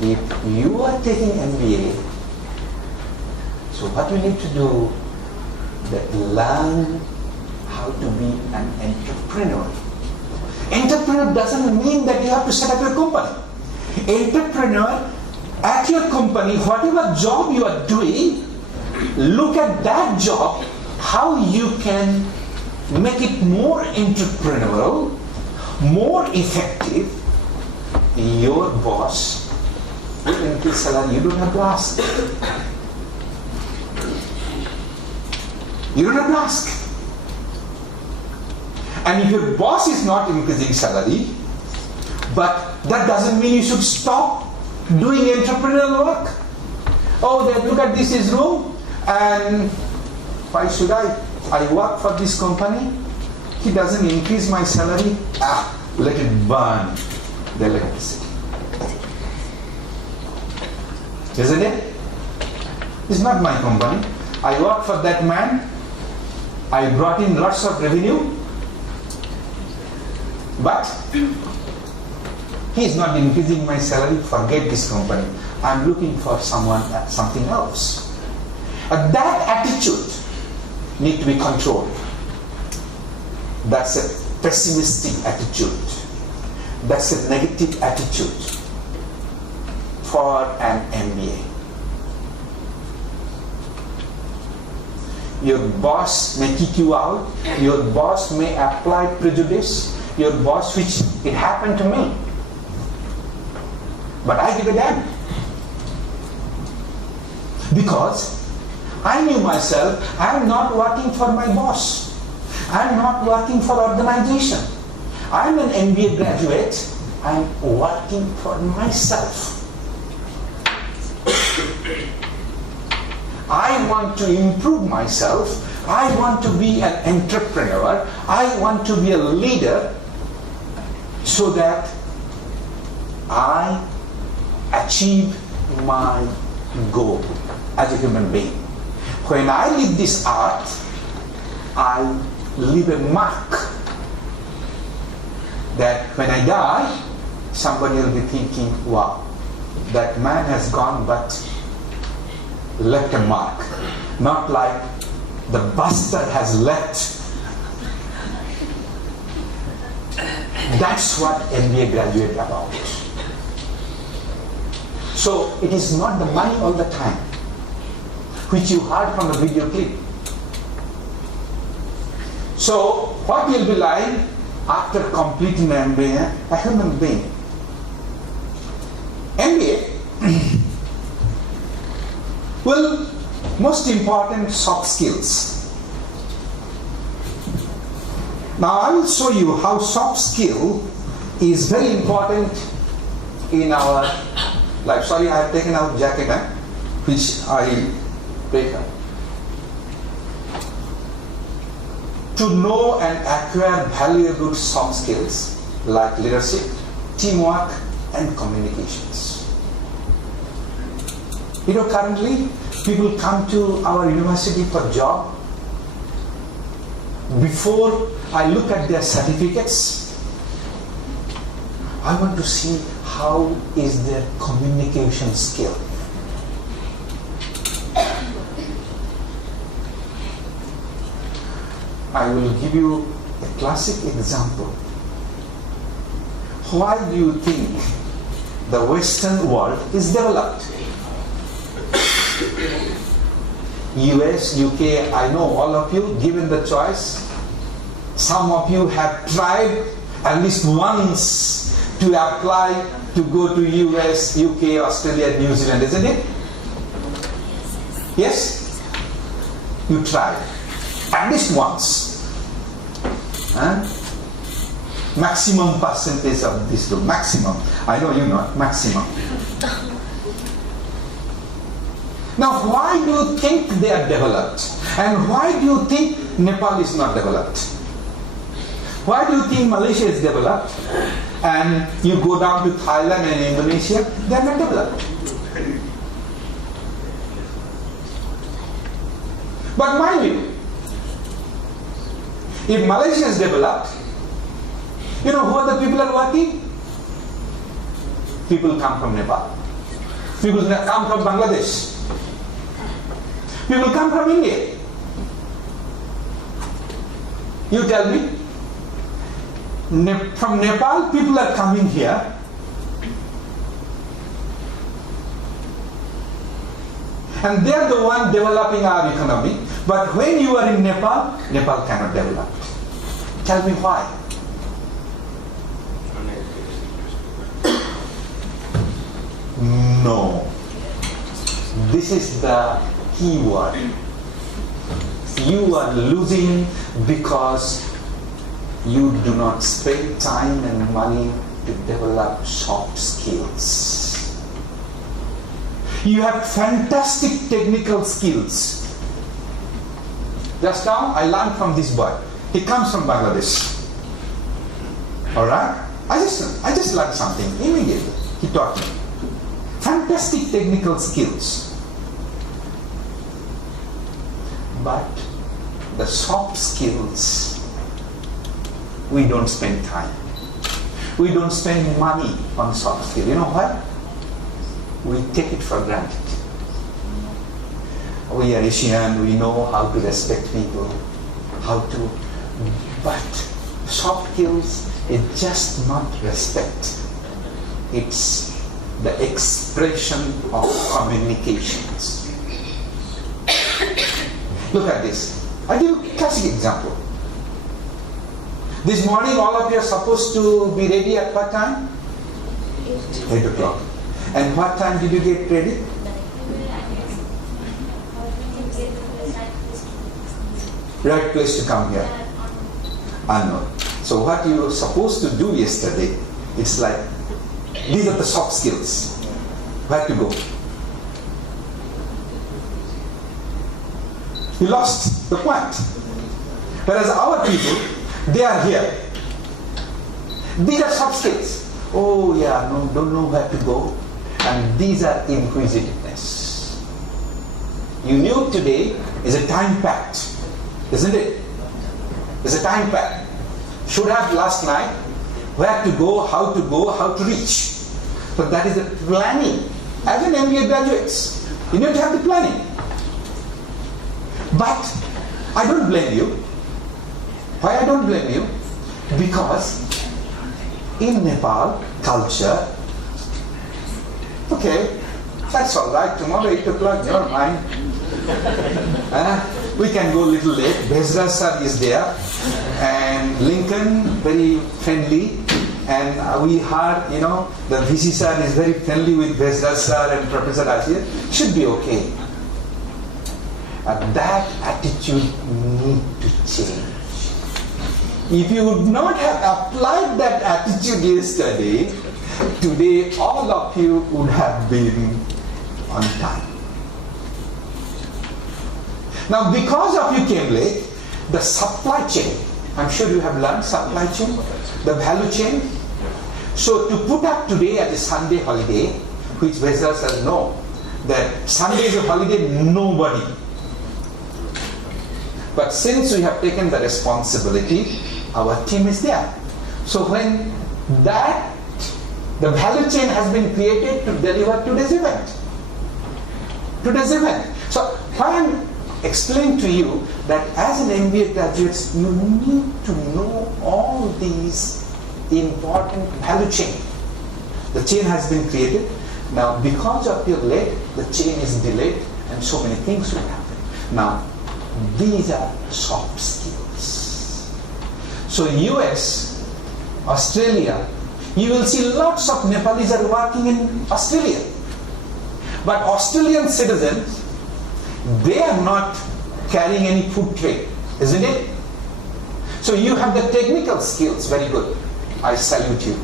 If you are taking MBA, so what you need to do, that learn how to be an entrepreneur. Entrepreneur doesn't mean that you have to set up your company. Entrepreneur, at your company, whatever job you are doing, look at that job, how you can make it more entrepreneurial, more effective. Your boss will increase salary. You don't have to ask. You don't have to ask. And if your boss is not increasing salary, but that doesn't mean you should stop doing entrepreneurial work. Oh, they look at this is room, and why should I work for this company? He doesn't increase my salary. Let it burn the electricity. Isn't it? It's not my company. I work for that man. I brought in lots of revenue, but he is not increasing my salary. Forget this company. I'm looking for something else. That attitude needs to be controlled. That's a pessimistic attitude. That's a negative attitude for an MBA. Your boss may kick you out. Your boss may apply prejudice. Your boss, which it happened to me. But I give a damn. Because I knew myself, I am not working for my boss. I am not working for organization. I am an MBA graduate. I am working for myself. I want to improve myself. I want to be an entrepreneur. I want to be a leader so that I achieve my goal as a human being. When I leave this earth, I leave a mark that when I die, somebody will be thinking, wow, that man has gone but left a mark. Not like the bastard has left. That's what MBA graduate about. So it is not the money all the time, which you heard from the video clip. So what will be like after completing an MBA, a human being? MBA, well, most important, soft skills. Now I will show you how soft skill is very important in our life. Sorry, I have taken out jacket, which I prefer. To know and acquire valuable soft skills like leadership, teamwork, and communications. You know, currently people come to our university for job. Before I look at their certificates, I want to see how is their communication skill. I will give you a classic example. Why do you think the Western world is developed? US, UK, I know all of you, given the choice, some of you have tried at least once to apply to go to US, UK, Australia, New Zealand, isn't it? Yes? You tried. At least once. Huh? Maximum percentage of this group. Maximum. I know you know. Maximum. Now, why do you think they are developed? And why do you think Nepal is not developed? Why do you think Malaysia is developed? And you go down to Thailand and Indonesia, they are not developed. But mind you, if Malaysia is developed, you know who are the people are working? People come from Nepal. People come from Bangladesh. People come from India. You tell me, from Nepal people are coming here. And they are the one developing our economy. But when you are in Nepal, Nepal cannot develop. Tell me why. No. This is the key word. You are losing because you do not spend time and money to develop soft skills. You have fantastic technical skills. Just now I learned from this boy. He comes from Bangladesh. Alright? I just learned something immediately. He taught me. Fantastic technical skills. But the soft skills, we don't spend time. We don't spend money on soft skills. You know why? We take it for granted. We are Asian, we know how to respect people, but soft skills is just not respect. It's the expression of communications. Look at this. I give a classic example. This morning all of you are supposed to be ready at what time? 8 o'clock. And what time did you get ready? Right place to come here. Unknown. So what you were supposed to do yesterday, it's like, these are the soft skills. Where to go? You lost the point. Whereas our people, they are here. These are soft skills. Oh yeah, no, don't know where to go. And these are inquisitiveness. You knew today is a time pact, isn't it? It's a time pact. Should have last night where to go, how to reach. So that is the planning. As an MBA graduates, you need to have the planning. But I don't blame you. Why I don't blame you? Because in Nepal culture, okay, that's all right. Tomorrow 8 o'clock, never mind. We can go a little late. Bezra sir is there, and Lincoln very friendly, and we heard, the VC sir is very friendly with Bezra sir and Professor Ajir. Should be okay. That attitude need to change. If you would not have applied that attitude yesterday, today all of you would have been on time. Now because of you came late, the supply chain, I'm sure you have learned supply chain, the value chain. So to put up today as a Sunday holiday, which Bezra says no, that Sunday is a holiday, nobody. But since we have taken the responsibility, our team is there. So when the value chain has been created to deliver today's event. So why I'm explaining to you that as an MBA graduates, you need to know all these important value chain. The chain has been created. Now because of your late, the chain is delayed and so many things will happen. Now, these are soft skills. So US, Australia, you will see lots of Nepalis are working in Australia. But Australian citizens, they are not carrying any food trade, isn't it? So you have the technical skills, very good. I salute you.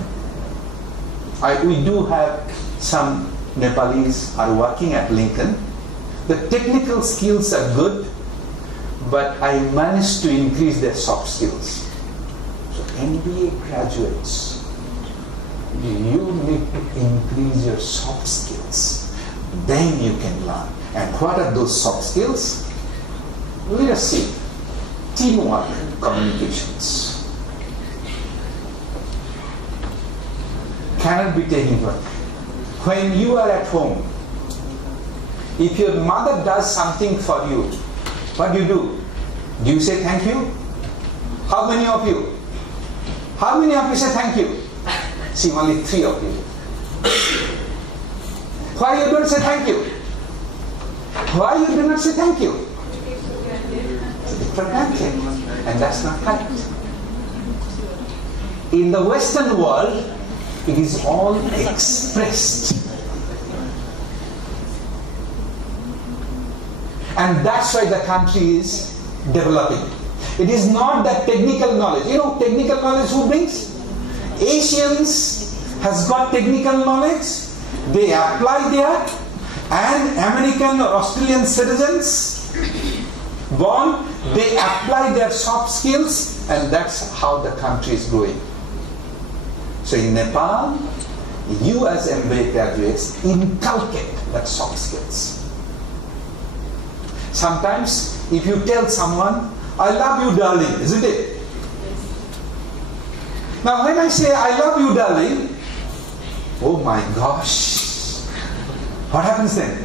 We do have some Nepalis are working at Lincoln. The technical skills are good, but I managed to increase their soft skills. So MBA graduates, you need to increase your soft skills. Then you can learn. And what are those soft skills? Leadership, teamwork, communications. Cannot be taken for. When you are at home, if your mother does something for you, what do? Do you say thank you? How many of you? How many of you say thank you? See, only 3 of you. Why you don't say thank you? Why you do not say thank you? For granted. And that's not right. In the Western world, it is all expressed. And that's why the country is developing. It is not that technical knowledge. You know, technical knowledge who brings? Asians has got technical knowledge. They apply there. And American or Australian citizens born, they apply their soft skills, and that's how the country is growing. So in Nepal, you as MBA graduates inculcate that soft skills. Sometimes, if you tell someone, I love you, darling, isn't it? Now, when I say, I love you, darling, oh my gosh, what happens then?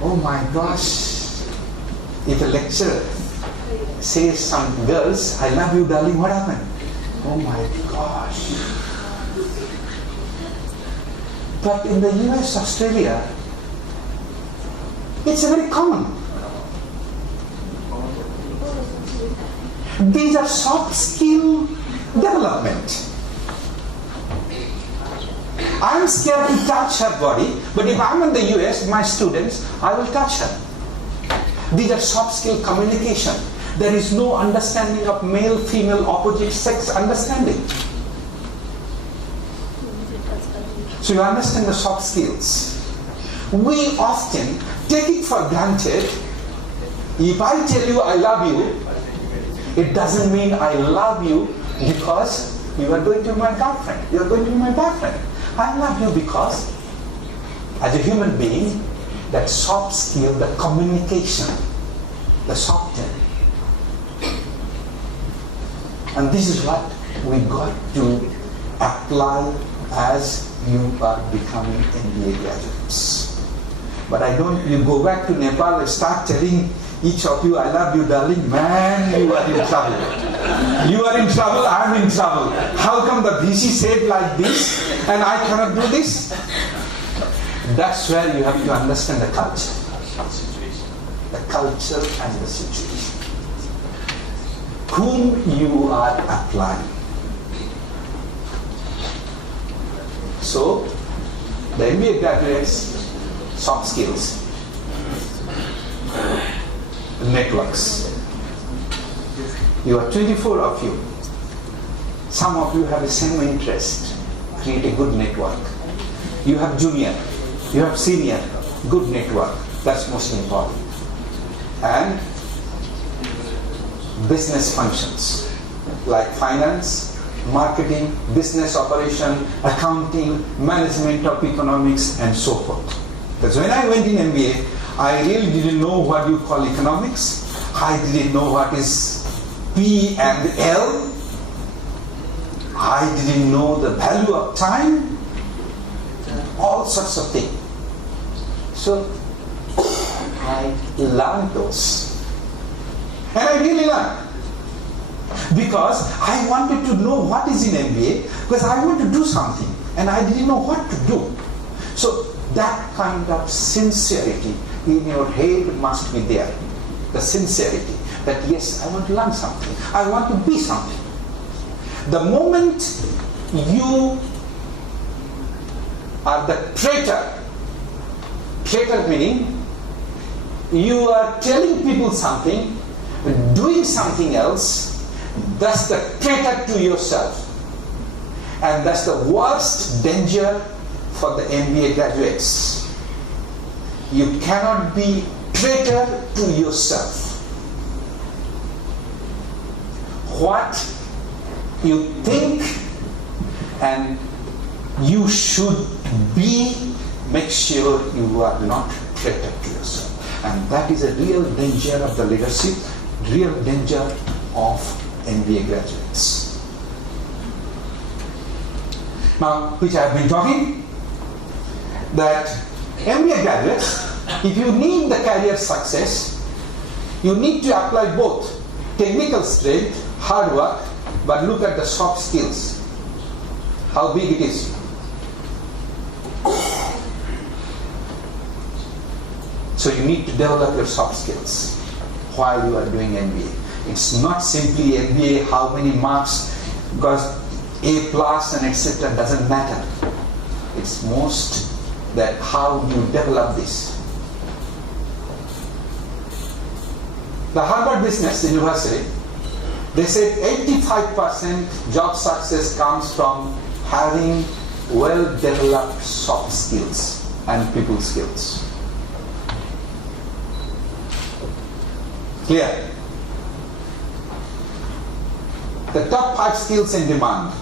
Oh my gosh, if a lecturer says some girls, I love you, darling, what happened? Oh my gosh. But in the US, Australia, it's very common. These are soft skill development. I'm scared to touch her body, but if I'm in the US, my students, I will touch her. These are soft skill communication. There is no understanding of male, female, opposite sex understanding. So you understand the soft skills. We often take it for granted. If I tell you I love you, it doesn't mean I love you because you are going to be my girlfriend. You are going to be my boyfriend. I love you because, as a human being, that soft skill, the communication, the soft end. And this is what we got to apply as you are becoming MBA graduates. But you go back to Nepal and start telling each of you, I love you, darling, man, you are in trouble. You are in trouble, I am in trouble. How come the VC said like this and I cannot do this? That's where you have to understand the culture. The culture and the situation. Whom you are applying. So, the MBA graduates, soft skills, networks. You are 24 of you. Some of you have the same interest. Create a good network. You have junior, you have senior, good network. That's most important. And business functions like finance, marketing, business operation, accounting, management of economics, and so forth. Because when I went in MBA, I really didn't know what you call economics. I didn't know what is P and L. I didn't know the value of time. All sorts of things. So I learned those. And I really learned. Because I wanted to know what is in MBA, because I want to do something and I didn't know what to do. So that kind of sincerity in your head must be there. The sincerity that yes, I want to learn something. I want to be something. The moment you are the traitor meaning you are telling people something, doing something else, that's the traitor to yourself. And that's the worst danger for the MBA graduates. You cannot be traitor to yourself. What you think and you should be, make sure you are not traitor to yourself. And that is a real danger of the leadership, real danger of MBA graduates. Now, which I have been talking, that MBA graduates, if you need the career success, you need to apply both technical strength, hard work, but look at the soft skills, how big it is. So you need to develop your soft skills while you are doing MBA. It's not simply MBA, how many marks, because A plus and etc. doesn't matter. It's most that how you develop this. The Harvard Business University, they said 85% job success comes from having well-developed soft skills and people skills. Clear? The top 5 skills in demand.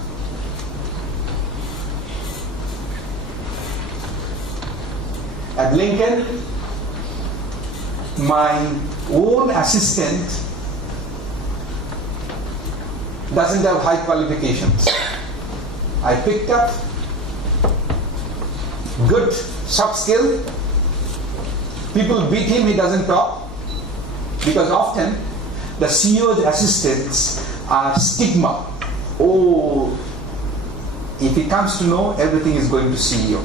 At Lincoln, my own assistant doesn't have high qualifications. I picked up good soft skill. People beat him, he doesn't talk. Because often the CEO's assistants are stigma. Oh, if he comes to know, everything is going to CEO.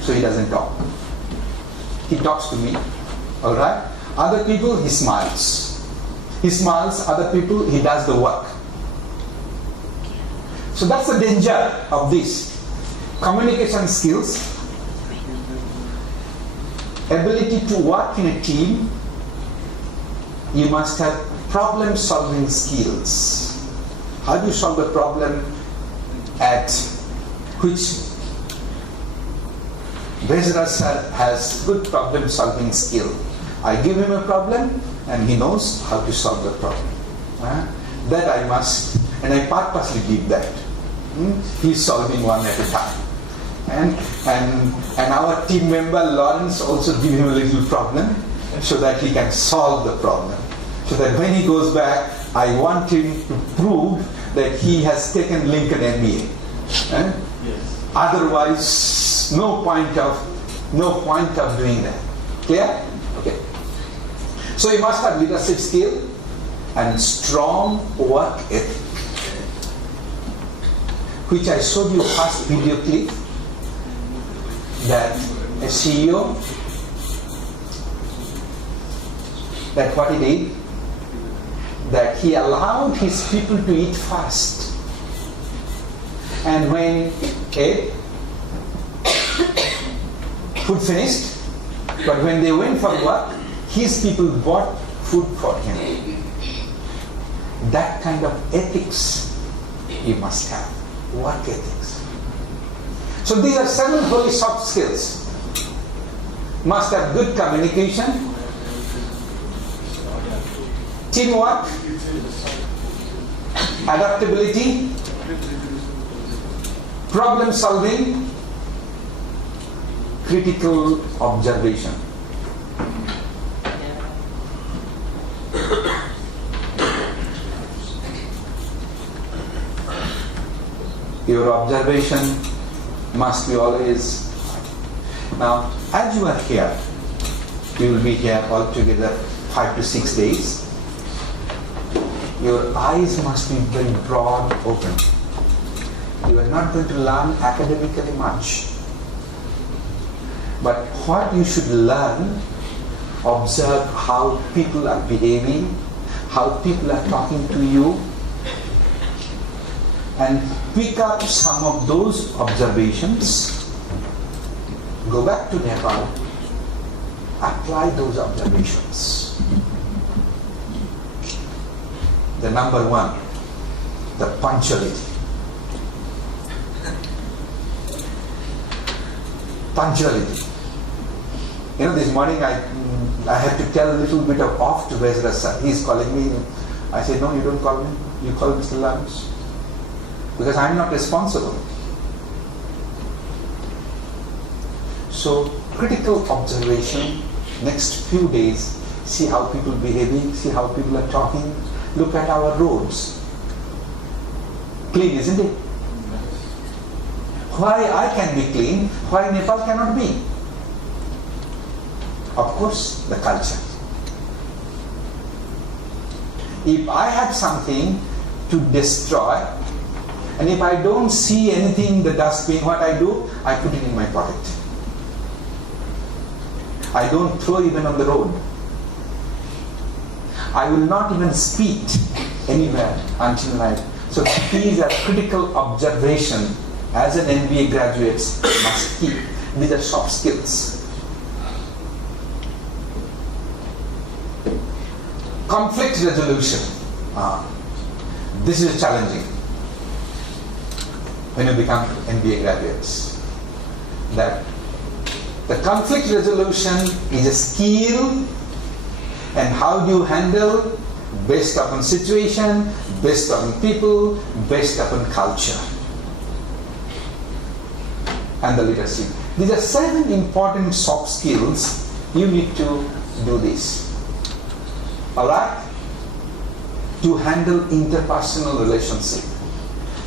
So he doesn't talk. He talks to me. Alright? Other people, he smiles. He smiles, other people, he does the work. So that's the danger of this. Communication skills, ability to work in a team, you must have problem solving skills. How do you solve a problem at which Bezra sir has good problem solving skill. I give him a problem and he knows how to solve the problem. That I must, and I purposely give that. He's solving one at a time. And our team member Lawrence also give him a little problem so that he can solve the problem. So that when he goes back, I want him to prove that he has taken Lincoln MBA. Yes. Otherwise, no point of doing that. Clear? Okay. So you must have leadership skill and strong work ethic, which I showed you first video clip, that a CEO, that what he did, that he allowed his people to eat fast. And when ate, food finished, but when they went for work, his people bought food for him. That kind of ethics you must have, work ethics. So these are 7 holy soft skills. Must have good communication, teamwork, adaptability, problem solving, critical observation. Your observation must be always. Now, as you are here, you will be here altogether 5 to 6 days. Your eyes must be very broad open. You are not going to learn academically much. But what you should learn, observe how people are behaving, how people are talking to you, and pick up some of those observations, go back to Nepal, apply those observations. The number one, the punctuality. Punctuality. You know, this morning I had to tell a little bit of off to Vezra sir. He's calling me. I said, no, you don't call me. You call Mr. Lance. Because I'm not responsible. So, critical observation, next few days, see how people are behaving, see how people are talking. Look at our roads. Clean, isn't it? Why I can be clean, why Nepal cannot be? Of course, the culture. If I have something to destroy, and if I don't see anything in the dustbin, what I do? I put it in my pocket. I don't throw even on the road. I will not even spit anywhere until I... So these are critical observation as an MBA graduates must keep. These are soft skills. Conflict resolution. This is challenging when you become MBA graduates. That the conflict resolution is a skill, and how do you handle based upon situation, based upon people, based upon culture and the leadership. These are 7 important soft skills. You need to do this. Alright? To handle interpersonal relationship,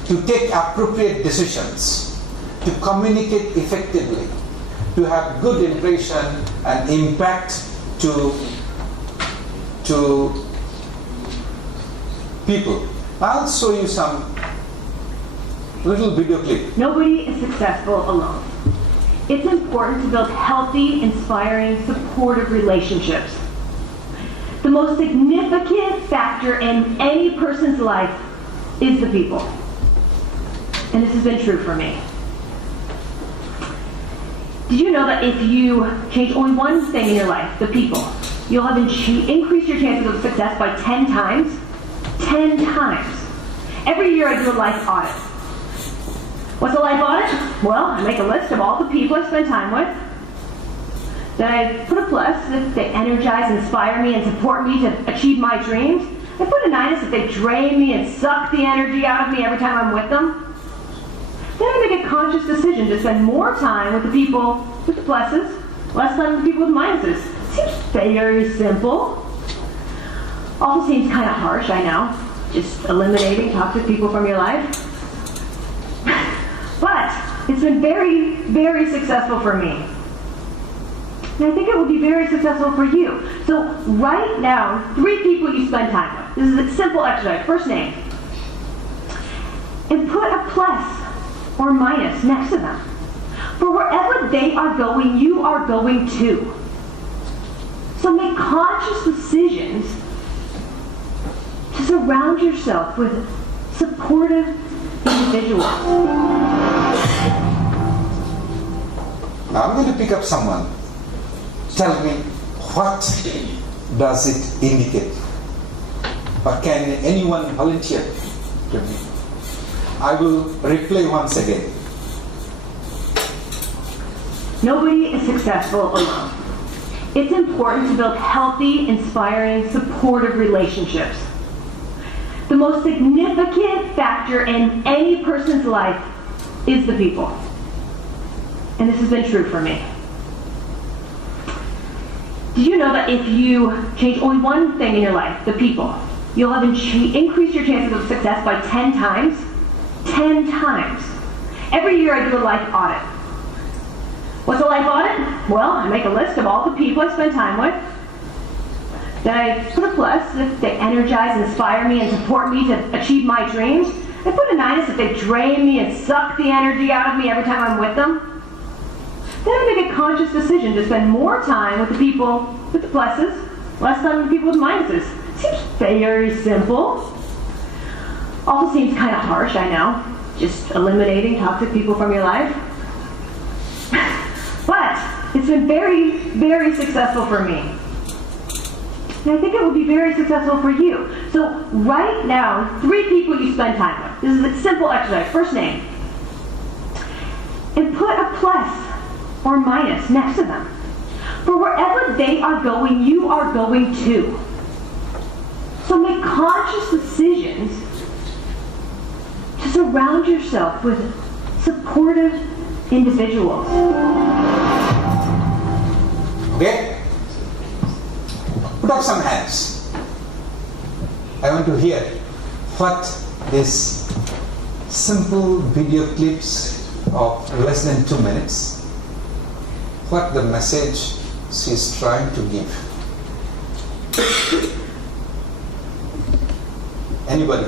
to take appropriate decisions, to communicate effectively, to have good impression and impact to people. I'll show you some little video clip. Nobody is successful alone. It's important to build healthy, inspiring, supportive relationships. The most significant factor in any person's life is the people. And this has been true for me. Did you know that if you change only one thing in your life, the people, you'll have increased your chances of success by 10 times? 10 times. Every year I do a life audit. What's a life audit? Well, I make a list of all the people I spend time with. Then I put a plus if they energize, inspire me, and support me to achieve my dreams. I put a minus if they drain me and suck the energy out of me every time I'm with them. Then I make a conscious decision to spend more time with the people with the pluses, less time with the people with minuses. Seems very simple. Also seems kind of harsh, I know. Just eliminating toxic people from your life. But it's been very, very successful for me. And I think it will be very successful for you. So write down 3 people you spend time with. This is a simple exercise. First name. And put a plus or minus next to them. For wherever they are going, you are going too. So make conscious decisions to surround yourself with supportive individuals. Now I'm going to pick up someone. Tell me, what does it indicate? Or can anyone volunteer to me? I will replay once again. Nobody is successful alone. It's important to build healthy, inspiring, supportive relationships. The most significant factor in any person's life is the people. And this has been true for me. Did you know that if you change only one thing in your life, the people, you'll have increased your chances of success by 10 times? 10 times. Every year I do a life audit. What's a life audit? Well, I make a list of all the people I spend time with. Then I put a plus if they energize, inspire me, and support me to achieve my dreams. I put a minus if they drain me and suck the energy out of me every time I'm with them. then I make a conscious decision to spend more time with the people with the pluses, less time with the people with minuses. Seems very simple. Also seems kind of harsh, I know. Just eliminating toxic people from your life. But it's been very, very successful for me. And I think it will be very successful for you. So write down 3 people you spend time with. This is a simple exercise. First name. And put a plus or minus next to them. For wherever they are going, you are going too. So make conscious decisions to surround yourself with supportive individuals. Okay? Put up some hands. I want to hear what this simple video clips of less than 2 minutes, what the message she's trying to give. Anybody?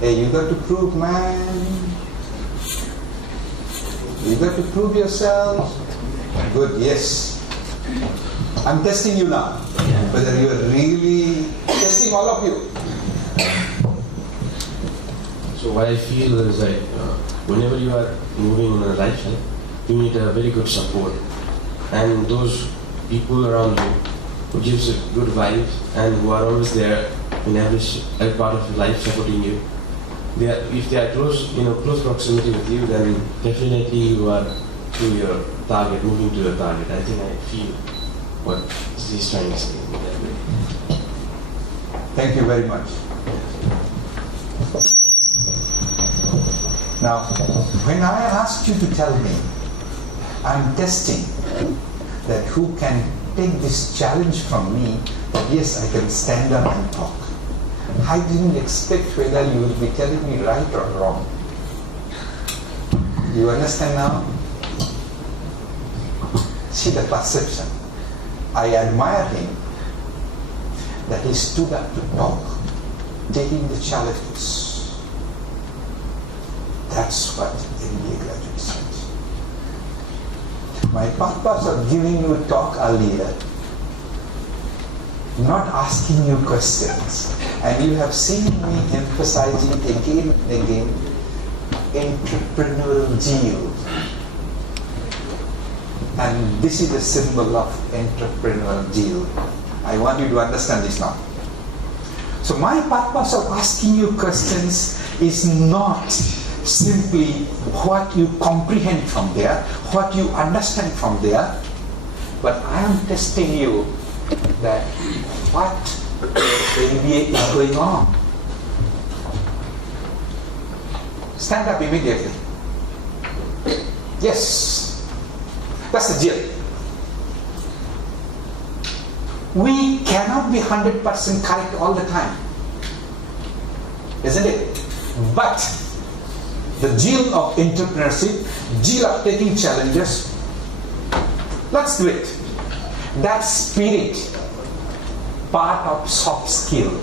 Hey, you got to prove, man. You got to prove yourself. Good, yes. I'm testing you now. Whether you are really testing all of you. So what I feel is like whenever you are moving in a lifestyle, you need a very good support. And those people around you who gives you good vibes and who are always there in every part of your life supporting you. If they are close proximity with you, then definitely you are to your target, moving to your target. I think I feel what he's trying to say in that way. Thank you very much. Now, when I asked you to tell me, I'm testing that who can take this challenge from me, that yes, I can stand up and talk. I didn't expect whether you will be telling me right or wrong. You understand now? See the perception. I admire him that he stood up to talk, taking the challenges. That's what MBA graduates said. My purpose of giving you a talk earlier, not asking you questions, and you have seen me emphasizing again and again entrepreneurial zeal. And this is a symbol of entrepreneurial zeal. I want you to understand this now. So my purpose of asking you questions is not simply what you comprehend from there, what you understand from there, but I am testing you that what MBA is going on. Stand up immediately. Yes, that's the deal. We cannot be 100% correct all the time, isn't it? But the zeal of entrepreneurship, zeal of taking challenges, let's do it. That spirit, part of soft skill,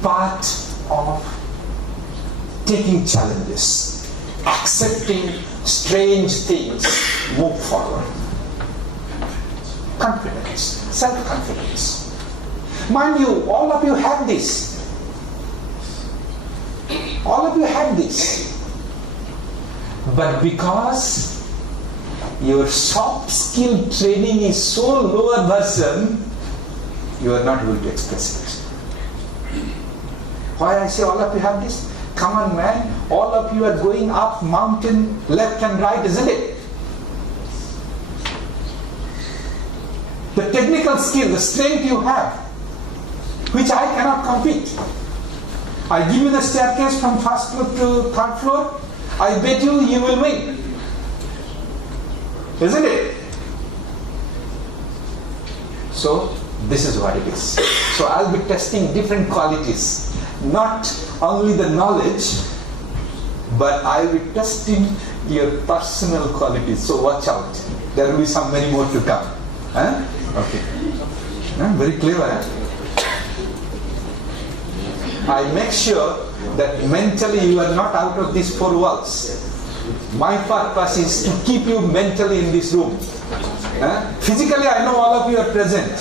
part of taking challenges, accepting strange things, move forward. Confidence, self-confidence. Mind you, all of you have this. All of you have this. But because your soft skill training is so lower version, you are not able to express it. Why I say all of you have this? Come on, man, all of you are going up mountain left and right, isn't it? The technical skill, the strength you have, which I cannot compete. I give you the staircase from first floor to third floor, I bet you will win. Isn't it? So, this is what it is. So, I'll be testing different qualities. Not only the knowledge, but I'll be testing your personal qualities. So, watch out. There will be some many more to come. Huh? Okay. Very clever. Huh? I make sure that mentally you are not out of these 4 walls. My purpose is to keep you mentally in this room. Physically, I know all of you are present.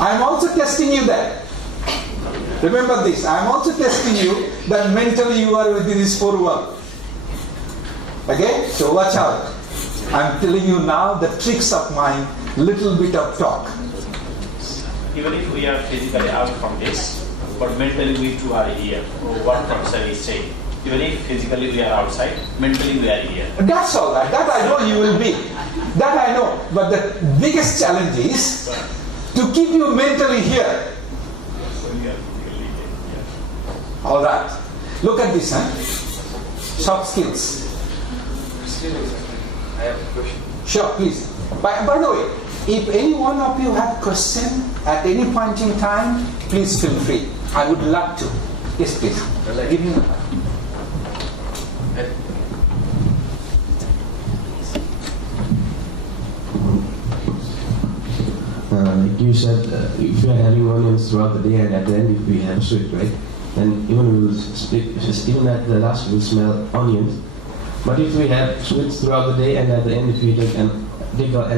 I am also testing you there. Remember this, I am also testing you that mentally you are within this four wall. Okay? So watch out. I am telling you now the tricks of my little bit of talk. Even if we are physically out from this, but mentally we too are here. What Professor is saying. Even if physically we are outside, mentally we are here. That's all right. That I know you will be. That I know. But the biggest challenge is to keep you mentally here. All right. Look at this, soft skills. I have a question. Sure, please. By the way, if any one of you have question at any point in time, please feel free. I would love to. Yes, please. Give me the mic. Like you said, if we are having onions throughout the day and at the end if we have sweet, right? Then even we will even at the last we will smell onions. But if we have sweets throughout the day and at the end if we dig an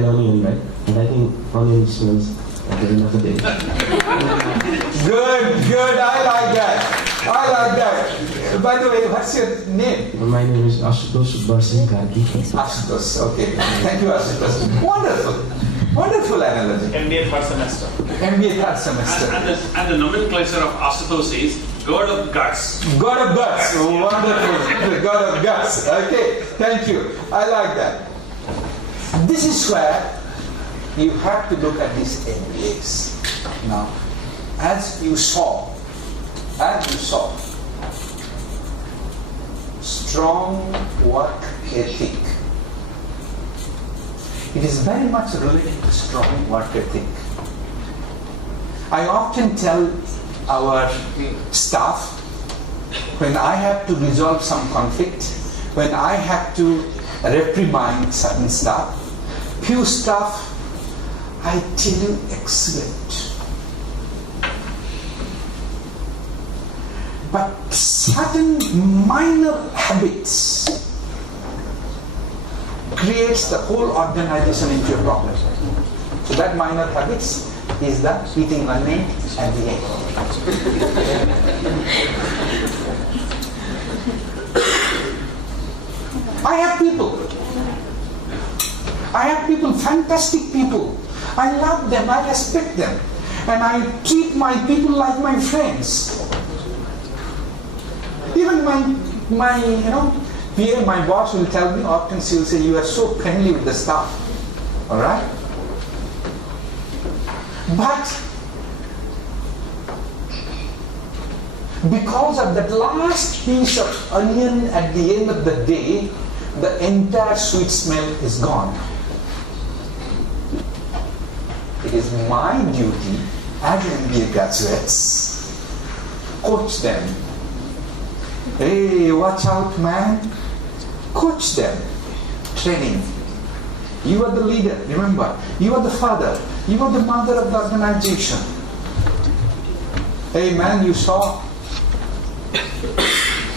onion, right? And I think onion smells at the end of the day. Good. I like that. By the way, what's your name? My name is Ashutosh Barsingh Karki. Ashutosh. Okay. Thank you, Ashutosh. Wonderful analogy. MBA third semester. MBA third semester. And the nomenclature of Ashutosh is God of Guts. God of Guts. Wonderful. God of Guts. Okay. Thank you. I like that. This is where you have to look at these MBAs. Now, as you saw, strong work ethic. It is very much related to strong work ethic. I often tell our staff, when I have to resolve some conflict, when I have to reprimand certain staff, few staff, I tell you, excellent. But certain minor habits creates the whole organization into a problem. So that minor habits is the eating onion and the egg. I have people, fantastic people. I love them, I respect them. And I treat my people like my friends. Even my PA, my boss will tell me often, she will say, you are so friendly with the staff. Alright? But because of that last piece of onion at the end of the day, the entire sweet smell is gone. It is my duty as MBA graduates, coach them. Hey, watch out, man. Coach them. Training. You are the leader, remember. You are the father. You are the mother of the organization. Hey, man, you saw.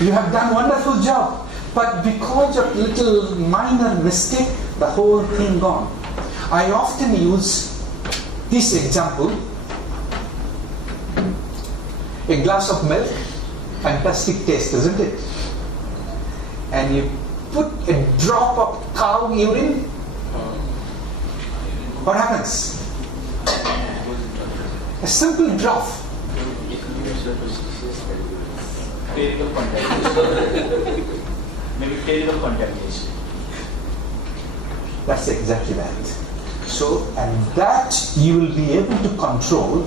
You have done wonderful job. But because of little minor mistake, the whole thing gone. I often use this example. A glass of milk, fantastic taste, isn't it? And you put a drop of cow urine, what happens? A simple drop. Clerical contamination. Maybe clerical contamination. That's exactly that. So, and that you will be able to control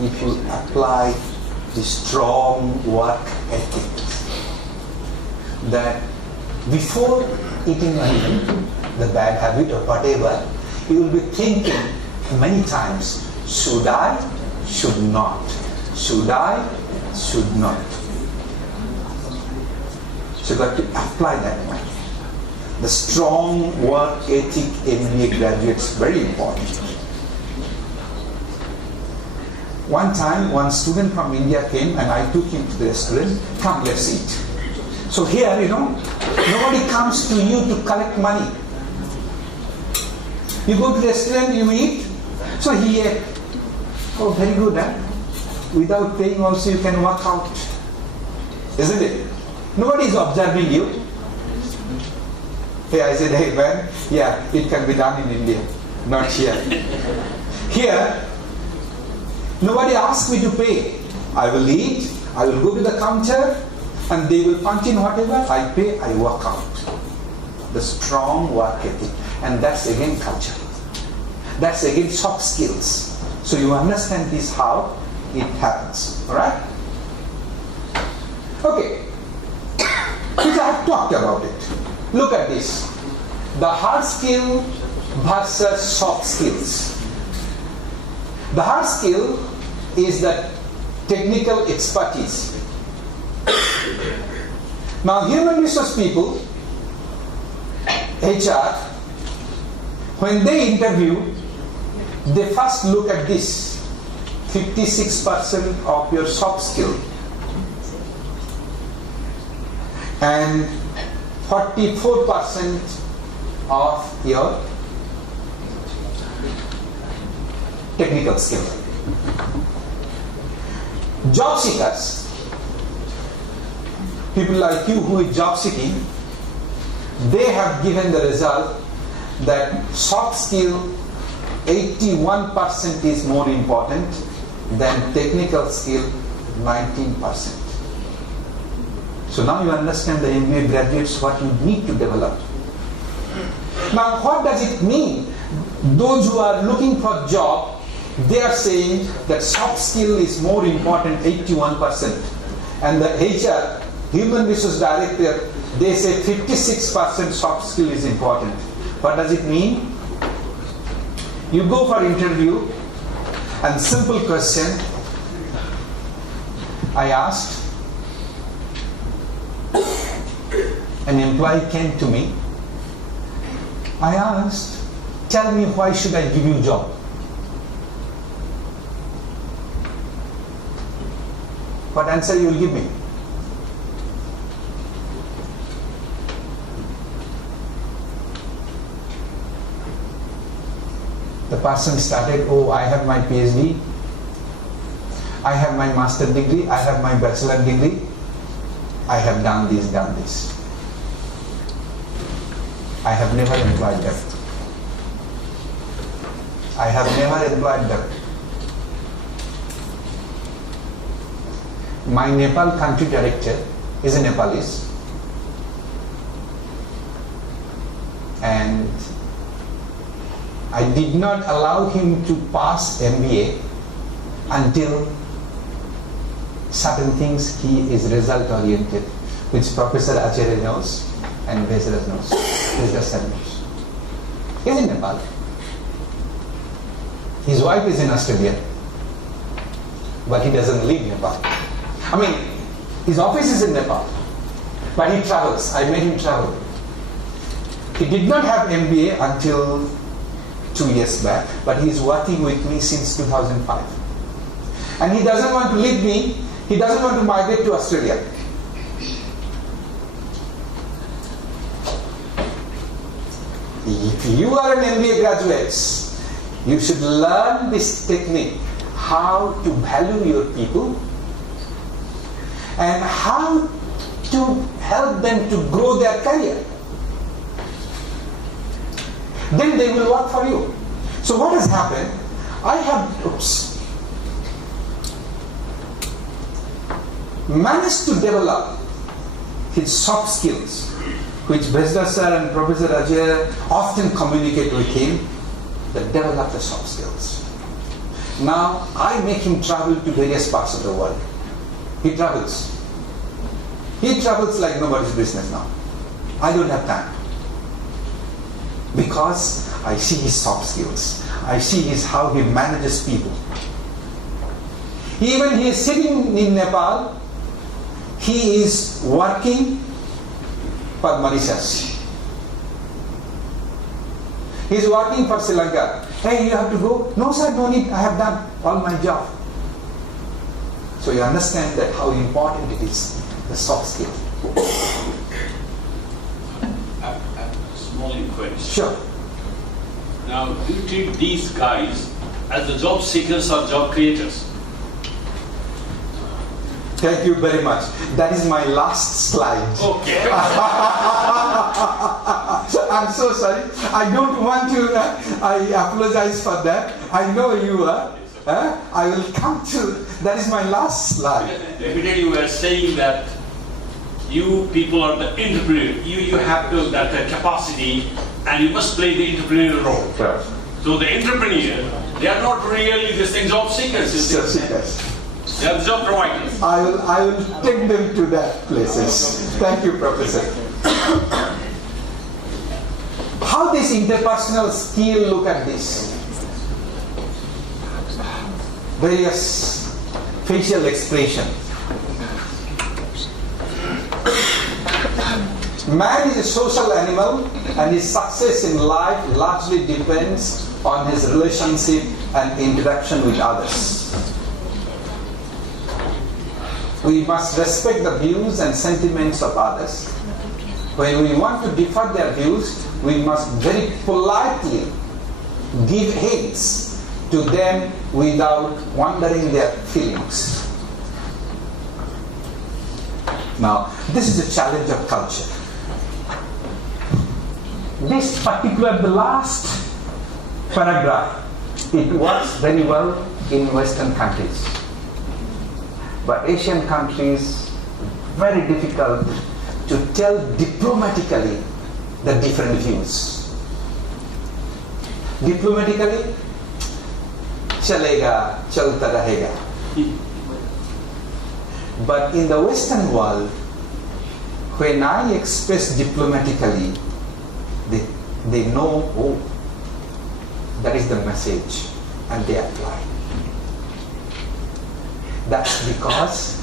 if you apply the strong work ethic. That before eating onion, the bad habit or whatever, you will be thinking many times, should I, should not? Should I, should not? So you got to apply that one. The strong work ethic MBA graduates, very important. One time, one student from India came and I took him to the restaurant. Come, let's eat. So here, nobody comes to you to collect money. You go to the restaurant, you eat. So he ate. Oh, very good, huh? Without paying also you can walk out. Isn't it? Nobody is observing you. Hey, I said, hey man, yeah, it can be done in India, not here. Here, nobody asks me to pay. I will eat, I will go to the counter, and they will punch in whatever, I pay, I walk out. The strong work ethic. And that's again culture. That's again soft skills. So you understand this how it happens. Alright? Okay. Which I have talked about it. Look at this. The hard skill versus soft skills. The hard skill is the technical expertise. Now human resource people, HR, when they interview, they first look at this, 56% of your soft skill and 44% of your technical skill. Job seekers, people like you who is job seeking, they have given the result that soft skill 81% is more important than technical skill 19%. So now you understand the MBA graduates what you need to develop. Now what does it mean? Those who are looking for job, they are saying that soft skill is more important 81%, and the HR, human resource director, they say 56% soft skill is important. What does it mean? You go for interview and simple question I asked, an employee came to me, I asked, tell me why should I give you job? What answer you will give me? The person started, oh, I have my PhD, I have my master degree, I have my bachelor degree, I have done this. I have never employed them. I have never employed them. My Nepal country director is a Nepalese, and I did not allow him to pass MBA until certain things he is result oriented, which Professor Acharya knows and Vesraj knows. Vesraj knows. He is in Nepal. His wife is in Australia, but he doesn't live in Nepal. I mean, his office is in Nepal, but he travels. I made him travel. He did not have MBA until 2 years back, but he is working with me since 2005. And he doesn't want to leave me, he doesn't want to migrate to Australia. If you are an MBA graduate, you should learn this technique, how to value your people and how to help them to grow their career. Then they will work for you. So what has happened? I have managed to develop his soft skills, which Vesraj sir and Professor Ajay often communicate with him, that develop the soft skills. Now I make him travel to various parts of the world. He travels. He travels like nobody's business now. I don't have time. Because I see his soft skills. I see how he manages people. Even he is sitting in Nepal, he is working for Mauritius. He is working for Sri Lanka. Hey, you have to go? No sir, no need. I have done all my job. So you understand that how important it is, the soft skill. Small inquiry. Sure. Now, do you treat these guys as the job seekers or job creators? Thank you very much. That is my last slide. Okay. I'm so sorry. I don't want to, I apologize for that. I know you are. I will come to, that is my last slide. Evidently you were saying that you people are the entrepreneur. You have to that capacity and you must play the entrepreneurial role. Right. So the entrepreneur, they are not really the same job seekers. Job seekers. They are the job providers. I will take them to that places. Thank you, Professor. How this interpersonal skill, look at this. Various facial expression. Man is a social animal and his success in life largely depends on his relationship and interaction with others. We must respect the views and sentiments of others. When we want to differ their views, we must very politely give hints to them without wondering their feelings. Now, this is a challenge of culture. This particular, the last paragraph, it works very well in Western countries. But Asian countries, very difficult to tell diplomatically the different views. Diplomatically, chalega, chalta rahega. But in the Western world, when I express diplomatically, they know, oh, that is the message, and they apply. That's because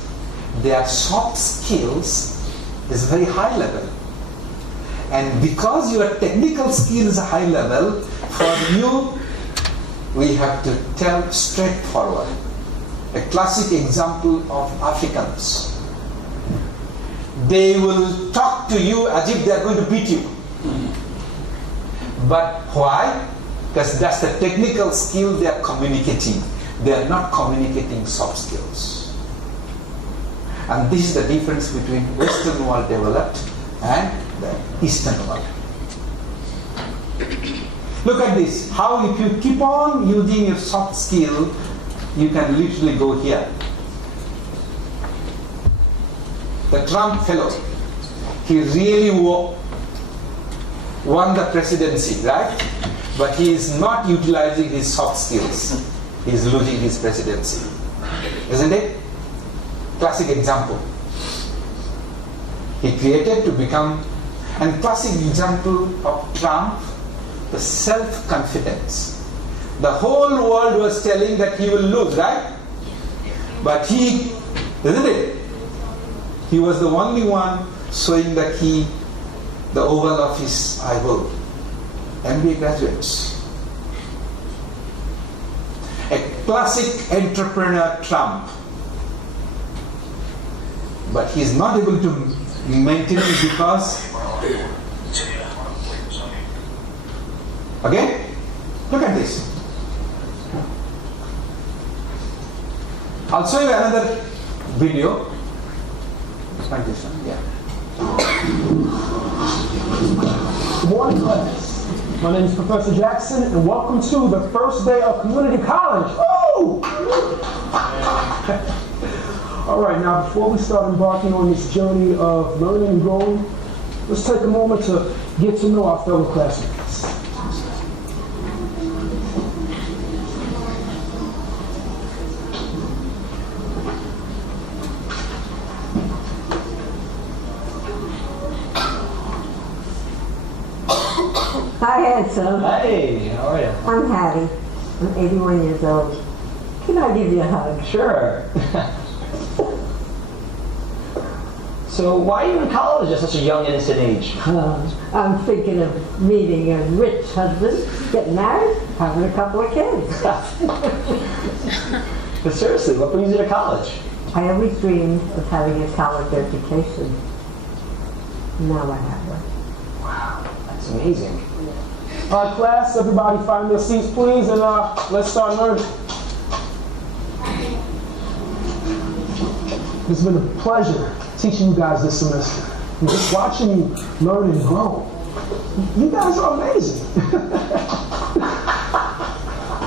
their soft skills is very high level. And because your technical skill is high level, for you, we have to tell straightforward. A classic example of Africans. They will talk to you as if they are going to beat you. But why? Because that's the technical skill they are communicating. They are not communicating soft skills. And this is the difference between Western world developed and the Eastern world. Look at this. How if you keep on using your soft skill, you can literally go here. The Trump fellow, he really won the presidency, right? But he is not utilizing his soft skills. He is losing his presidency. Isn't it? Classic example. He created to become, and classic example of Trump, the self-confidence. The whole world was telling that he will lose, right? But he, isn't it? He was the only one showing that the Oval Office, I will. MBA graduates. A classic entrepreneur Trump. But he is not able to maintain it because, again, look at this. I'll show you another video. Like this one, yeah. Good morning, class. My name is Professor Jackson, and welcome to the first day of community college. Oh! All right, now before we start embarking on this journey of learning and growing, let's take a moment to get to know our fellow classmates. Hi, handsome. Hey, how are you? I'm Hattie. I'm 81 years old. Can I give you a hug? Sure. So why are you in college at such a young, innocent age? I'm thinking of meeting a rich husband, getting married, having a couple of kids. But seriously, what brings you to college? I always dreamed of having a college education. Now I have one. Wow, that's amazing. All right, class, everybody find their seats, please, and let's start learning. It's been a pleasure teaching you guys this semester. And just watching you learn and grow. You guys are amazing.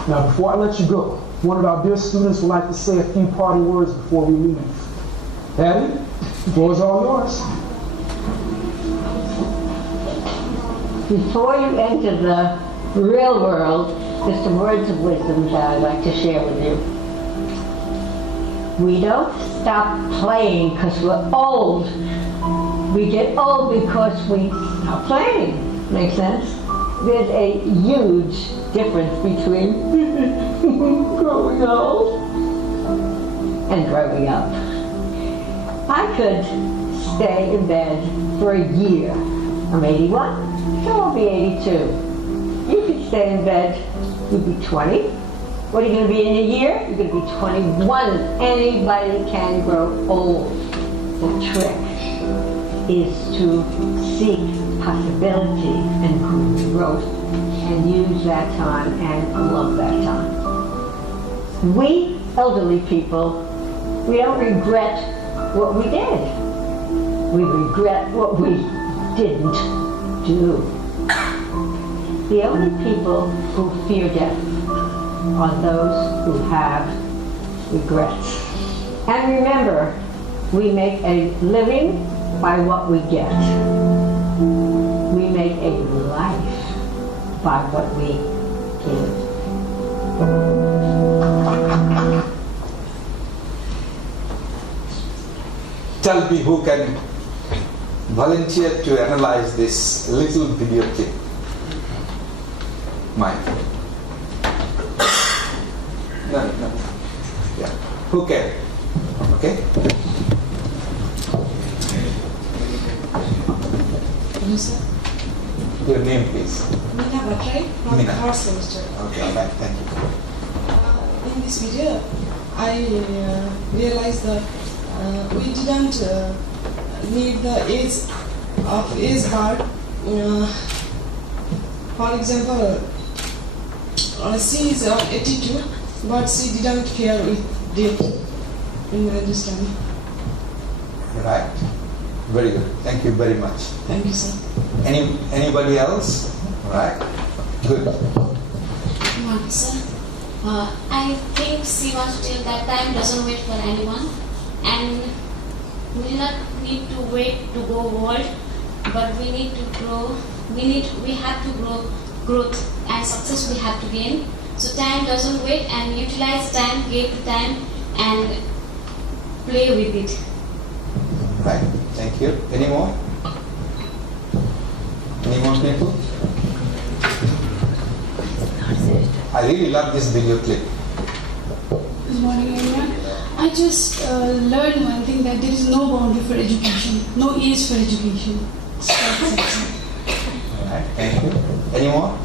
Now, before I let you go, one of our dear students would like to say a few parting words before we leave. Abby, the floor is all yours. Before you enter the real world, there's some words of wisdom that I'd like to share with you. We don't stop playing because we're old. We get old because we stop playing. Make sense? There's a huge difference between growing old and growing up. I could stay in bed for a year. I'm 81, so I'll be 82. You could stay in bed, you'd be 20. What are you going to be in a year? You're going to be 21. Anybody can grow old. The trick is to seek possibility and growth and use that time and love that time. We elderly people, we don't regret what we did. We regret what we didn't do. The only people who fear death are those who have regrets. And remember, we make a living by what we get. We make a life by what we give. Tell me who can volunteer to analyze this little video clip. Mike. No. Yeah. Who can? Okay. Hello, sir. Your name, please. Meena Bhatrai from Meena. third semester. Okay, all right. Thank you. In this video, I realized that we didn't need the age of age bar. For example, she is 82, but she didn't care with death. In my understanding. Right. Very good. Thank you very much. Thank you, sir. Anybody else? All right. Good. Morning, sir. I think she wants to tell that time doesn't wait for anyone, and we do not need to wait to go world, but we need to grow. We have to grow growth and success we have to gain. So time doesn't wait, and utilize time, give time, and play with it. Right. Thank you. Any more? Any more people? I really love this video clip. Good morning, everyone. I just learned one thing, that there is no boundary for education, no age for education. All right. Thank you. Any more?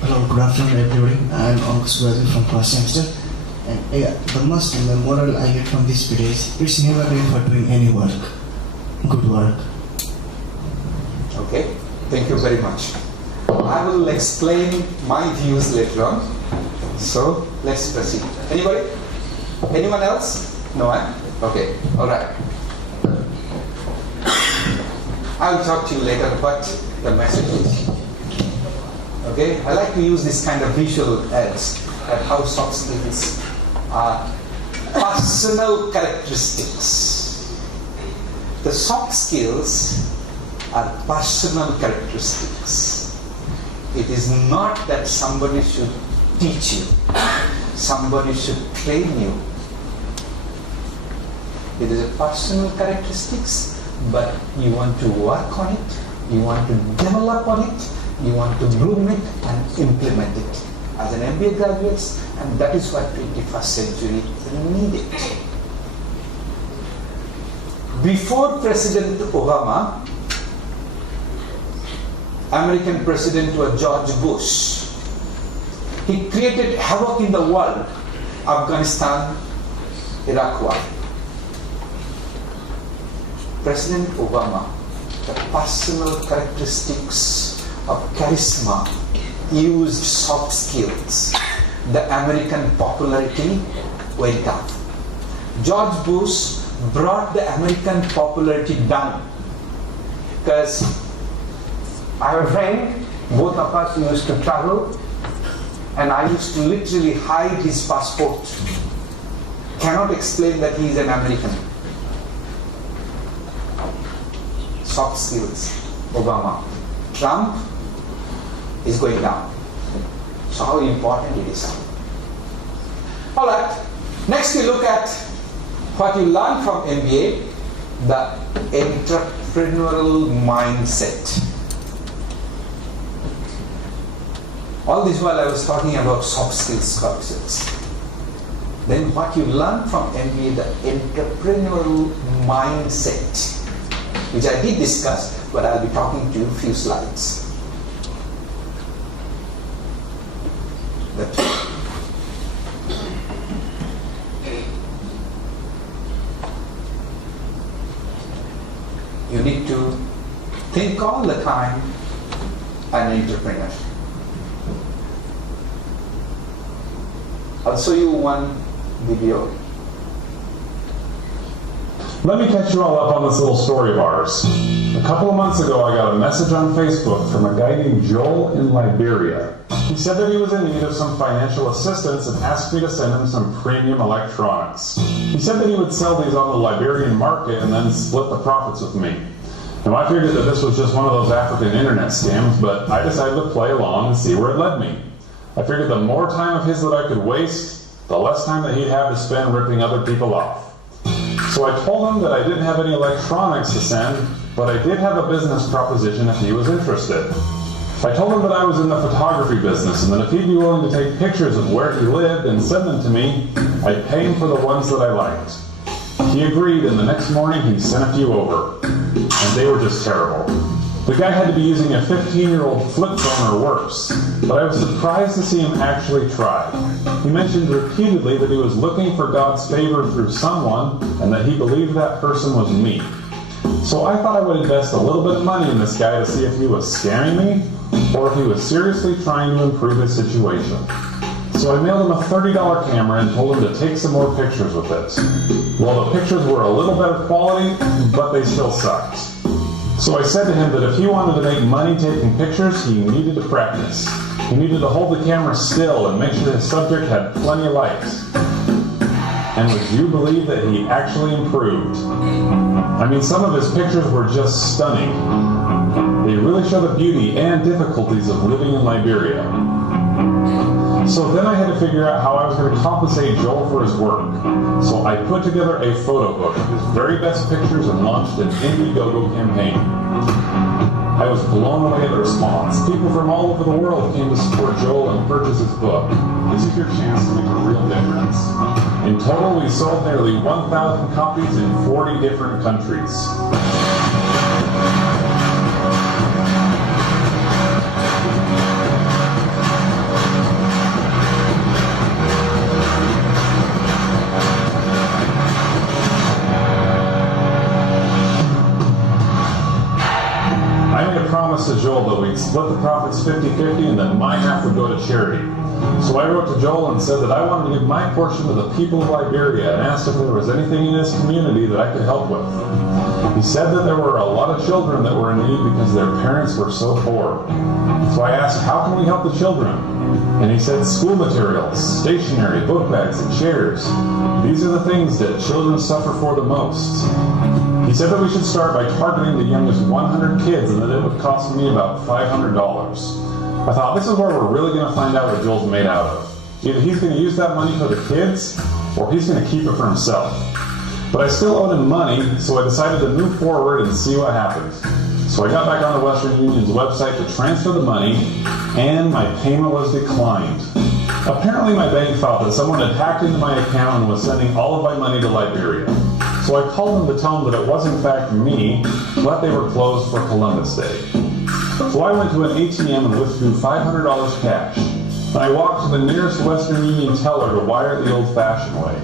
Hello, good afternoon everybody. I am Ankush Bazi from first semester. And the most moral I get from this video is it's never late for doing any work. Good work. Okay. Thank you very much. I will explain my views later on. So let's proceed. Anybody? Anyone else? No, Okay. All right. I will talk to you later what the message is. Okay? I like to use this kind of visual aids at how soft skills are personal characteristics. The soft skills are personal characteristics. It is not that somebody should teach you. Somebody should train you. It is a personal characteristics, but you want to work on it, you want to develop on it, you want to groom it and implement it as an MBA graduates, and that is what 21st century needed. Before President Obama, American President was George Bush. He created havoc in the world. Afghanistan, Iraq war. President Obama, the personal characteristics of charisma, used soft skills. The American popularity went up. George Bush brought the American popularity down. Because I have a friend, both of us used to travel, and I used to literally hide his passport. Cannot explain that he is an American. Soft skills, Obama. Trump is going down. So how important it is. Alright, next we look at what you learn from MBA, the entrepreneurial mindset. All this while I was talking about soft skills courses. Then what you learn from MBA, the entrepreneurial mindset, which I did discuss, but I'll be talking to you a few slides. You need to think all the time an entrepreneur. I'll show you one video. Let me catch you all up on this little story of ours. A couple of months ago, I got a message on Facebook from a guy named Joel in Liberia. He said that he was in need of some financial assistance and asked me to send him some premium electronics. He said that he would sell these on the Liberian market and then split the profits with me. Now, I figured that this was just one of those African internet scams, but I decided to play along and see where it led me. I figured the more time of his that I could waste, the less time that he'd have to spend ripping other people off. So I told him that I didn't have any electronics to send, but I did have a business proposition if he was interested. I told him that I was in the photography business and that if he'd be willing to take pictures of where he lived and send them to me, I'd pay him for the ones that I liked. He agreed, and the next morning he sent a few over, and they were just terrible. The guy had to be using a 15-year-old flip phone or worse, but I was surprised to see him actually try. He mentioned repeatedly that he was looking for God's favor through someone and that he believed that person was me. So I thought I would invest a little bit of money in this guy to see if he was scamming me or if he was seriously trying to improve his situation. So I mailed him a $30 camera and told him to take some more pictures with it. Well, the pictures were a little better quality, but they still sucked. So I said to him that if he wanted to make money taking pictures, he needed to practice. He needed to hold the camera still and make sure his subject had plenty of light. And would you believe that he actually improved? I mean, some of his pictures were just stunning. They really show the beauty and difficulties of living in Liberia. So then I had to figure out how I was going to compensate Joel for his work. So I put together a photo book of his very best pictures and launched an Indiegogo campaign. I was blown away at the response. People from all over the world came to support Joel and purchase his book. This is your chance to make a real difference. In total, we sold nearly 1,000 copies in 40 different countries. To Joel that we'd split the profits 50-50 and that my half would go to charity. So I wrote to Joel and said that I wanted to give my portion to the people of Liberia and asked if there was anything in his community that I could help with. He said that there were a lot of children that were in need because their parents were so poor. So I asked, how can we help the children? And he said school materials, stationery, book bags, and chairs. These are the things that children suffer for the most. He said that we should start by targeting the youngest 100 kids and that it would cost me about $500. I thought, this is where we're really going to find out what Joel's made out of. Either he's going to use that money for the kids, or he's going to keep it for himself. But I still owed him money, so I decided to move forward and see what happened. So I got back on the Western Union's website to transfer the money, and my payment was declined. Apparently my bank thought that someone had hacked into my account and was sending all of my money to Liberia. So I called them to tell them that it was in fact me, but they were closed for Columbus Day. So I went to an ATM and withdrew $500 cash. I walked to the nearest Western Union teller to wire the old-fashioned way.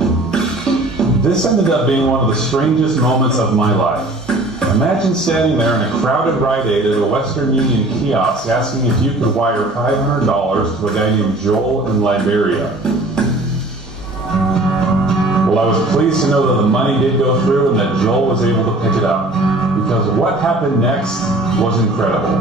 This ended up being one of the strangest moments of my life. Imagine standing there in a crowded Rite Aid at a Western Union kiosk asking if you could wire $500 to a guy named Joel in Liberia. Well, I was pleased to know that the money did go through and that Joel was able to pick it up, because what happened next was incredible.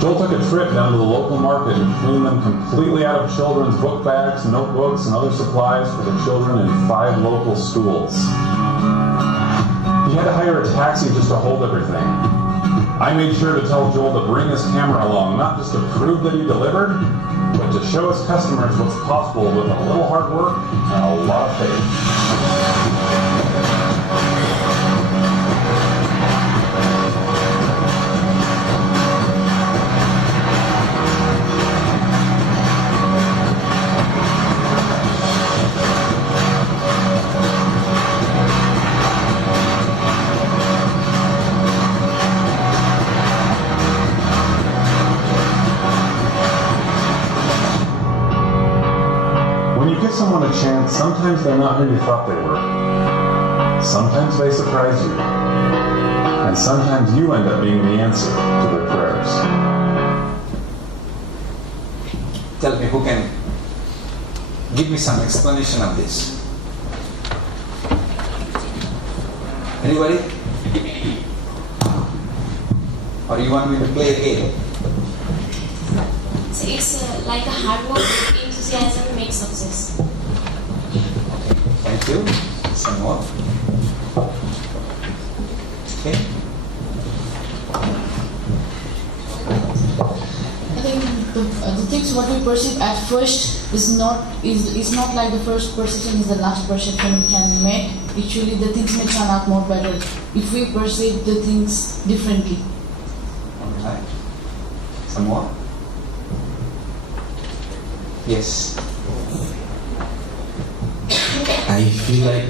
Joel took a trip down to the local market and cleaned them completely out of children's book bags, notebooks, and other supplies for the children in 5 local schools. He had to hire a taxi just to hold everything. I made sure to tell Joel to bring his camera along, not just to prove that he delivered, but to show his customers what's possible with a little hard work and a lot of faith. Someone a chance, sometimes they're not who you thought they were. Sometimes they surprise you. And sometimes you end up being the answer to their prayers. Tell me, who can give me some explanation of this? Anybody? Or you want me to play a game? So it's like a hard work, enthusiasm makes success. Thank you. Some more. Okay. I think the things what we perceive at first is not like the first perception is the last perception we can make. Actually, the things may turn out more better if we perceive the things differently. Alright. Some more. Yes. I feel like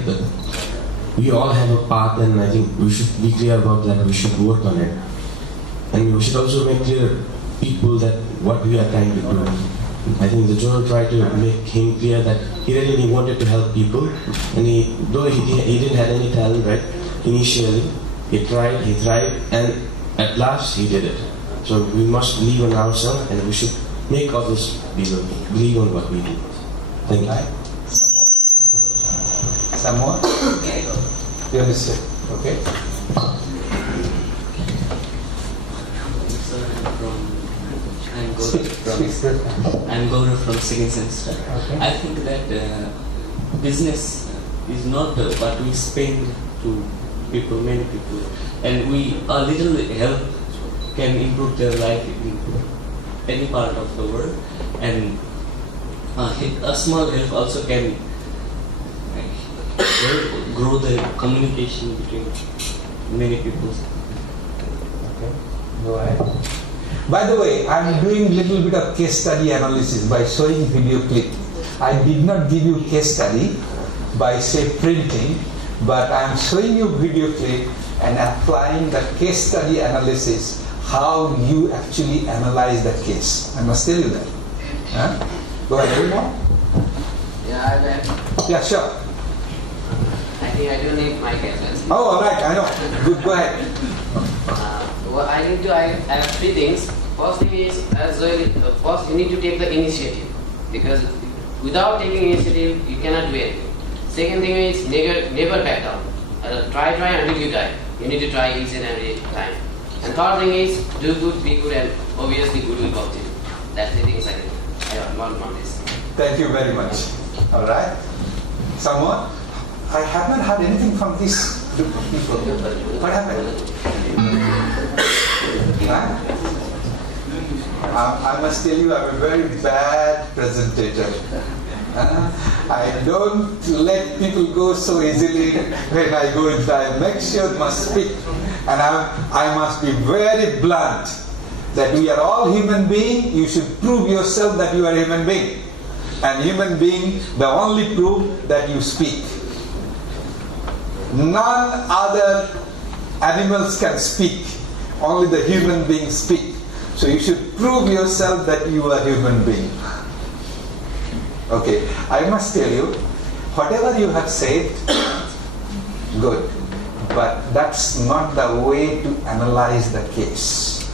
we all have a path, and I think we should be clear about that. We should work on it, and we should also make clear people that what we are trying to do. I think the Joel tried to make him clear that he really wanted to help people, and though he didn't have any talent, right? Initially, he tried, and at last he did it. So we must believe in ourselves, and we should make others believe on what we do. Thank you. Some more? You understand? Okay. I'm Gaurav from second semester. Okay. I think that business is not what we spend to people, many people, and a little help can improve their life in any part of the world, and a small help also can grow the communication between many people. Okay, go ahead. By the way, I'm doing a little bit of case study analysis by showing video clip. I did not give you case study by say printing, but I'm showing you video clip and applying the case study analysis, how you actually analyze the case. I must tell you that. Huh? Go ahead, any more? Yeah, Yeah, sure. I think I don't need my questions. Oh, all right, I know. Good, go ahead. I have 3 things. First thing is, first you need to take the initiative, because without taking initiative, you cannot do anything. Second thing is, never back down. Try until you die. You need to try each and every time. And third thing is, do good, be good, and obviously good will come to you. That's the things I want on this. Thank you very much. All right. Someone? I have not heard anything from this group of people. What happened? Huh? I must tell you, I'm a very bad presentator. I don't let people go so easily when I go into. I make sure must speak, and I must be very blunt that we are all human beings. You should prove yourself that you are a human being, and human being the only proof that you speak. None other animals can speak. Only the human beings speak. So you should prove yourself that you are a human being. Okay, I must tell you, whatever you have said, good. But that's not the way to analyze the case.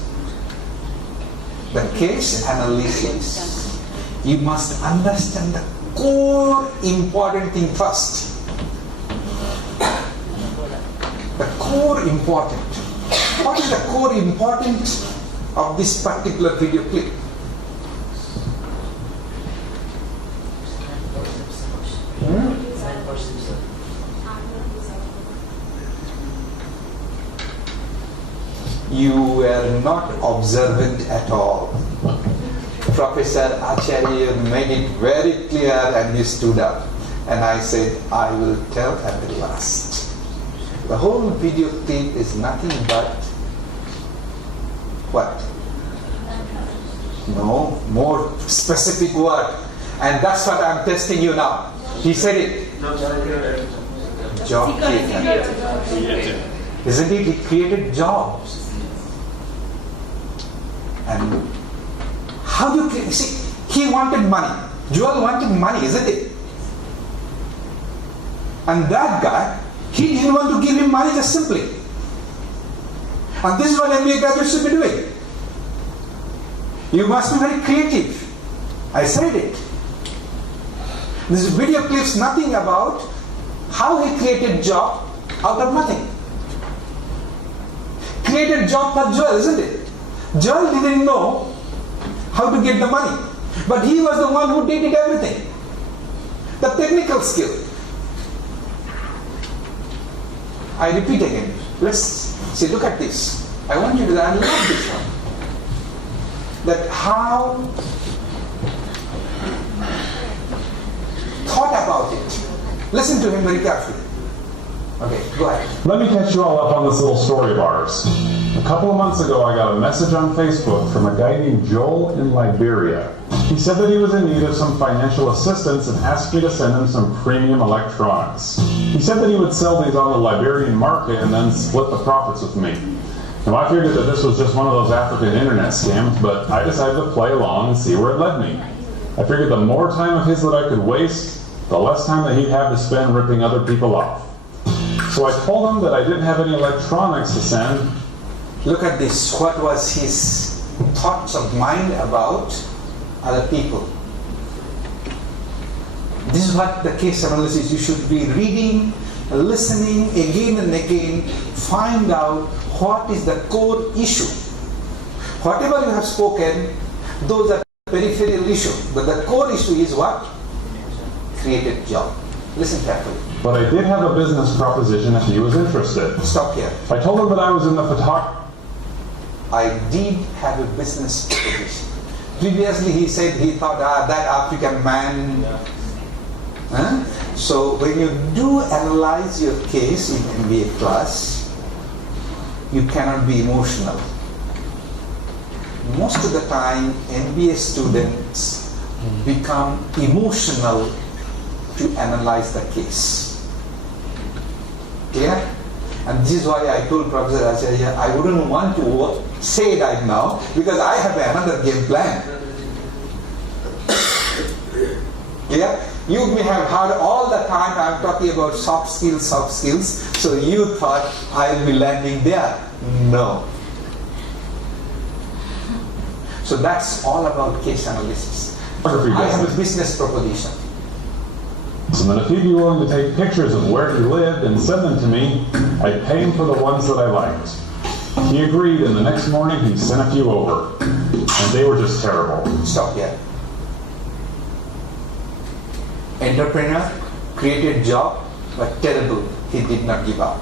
The case analysis, you must understand the core important thing first. The core important. What is the core important of this particular video clip? You were not observant at all. Professor Acharya made it very clear and he stood up. And I said, I will tell at the last. The whole video clip is nothing but what? No, more specific word. And that's what I'm testing you now. He said it. Job created. Isn't it? He created jobs. And how do you create? See, he wanted money. Joel wanted money, isn't it? And that guy, he didn't want to give him money just simply. And this is what MBA graduates should be doing. You must be very creative. I said it. This video clips nothing about how he created job out of nothing. Created job for Joel, isn't it? Joel didn't know how to get the money, but he was the one who did everything. The technical skill. I repeat again. Let's see, look at this. I want you to I love this one. That how thought about it. Listen to him very carefully. Okay, go ahead. Let me catch you all up on this little story of ours. A couple of months ago, I got a message on Facebook from a guy named Joel in Liberia. He said that he was in need of some financial assistance and asked me to send him some premium electronics. He said that he would sell these on the Liberian market and then split the profits with me. Now, I figured that this was just one of those African internet scams, but I decided to play along and see where it led me. I figured the more time of his that I could waste, the less time that he'd have to spend ripping other people off. So I told him that I didn't have any electronics to send. Look at this. What was his thoughts of mind about other people? This is what the case analysis, you should be reading, listening again and again, find out what is the core issue. Whatever you have spoken, those are peripheral issue, but the core issue is what? Created job. Listen carefully. But I did have a business proposition if he was interested. Stop here. I told him that I was in the photography. I did have a business proposition. Previously he said he thought, that African man. Huh? So when you do analyze your case in MBA class, you cannot be emotional. Most of the time, MBA students become emotional to analyze the case. Clear? And this is why I told Professor Acharya, I wouldn't want to say right now because I have another game plan. Clear? You may have heard all the time I'm talking about soft skills, so you thought I'll be landing there. No. So that's all about case analysis. I have a business proposition. And then if he'd be willing to take pictures of where he lived and send them to me, I'd pay him for the ones that I liked. He agreed, and the next morning he sent a few over. And they were just terrible. Stop here. Entrepreneur, created job, but terrible. He did not give up.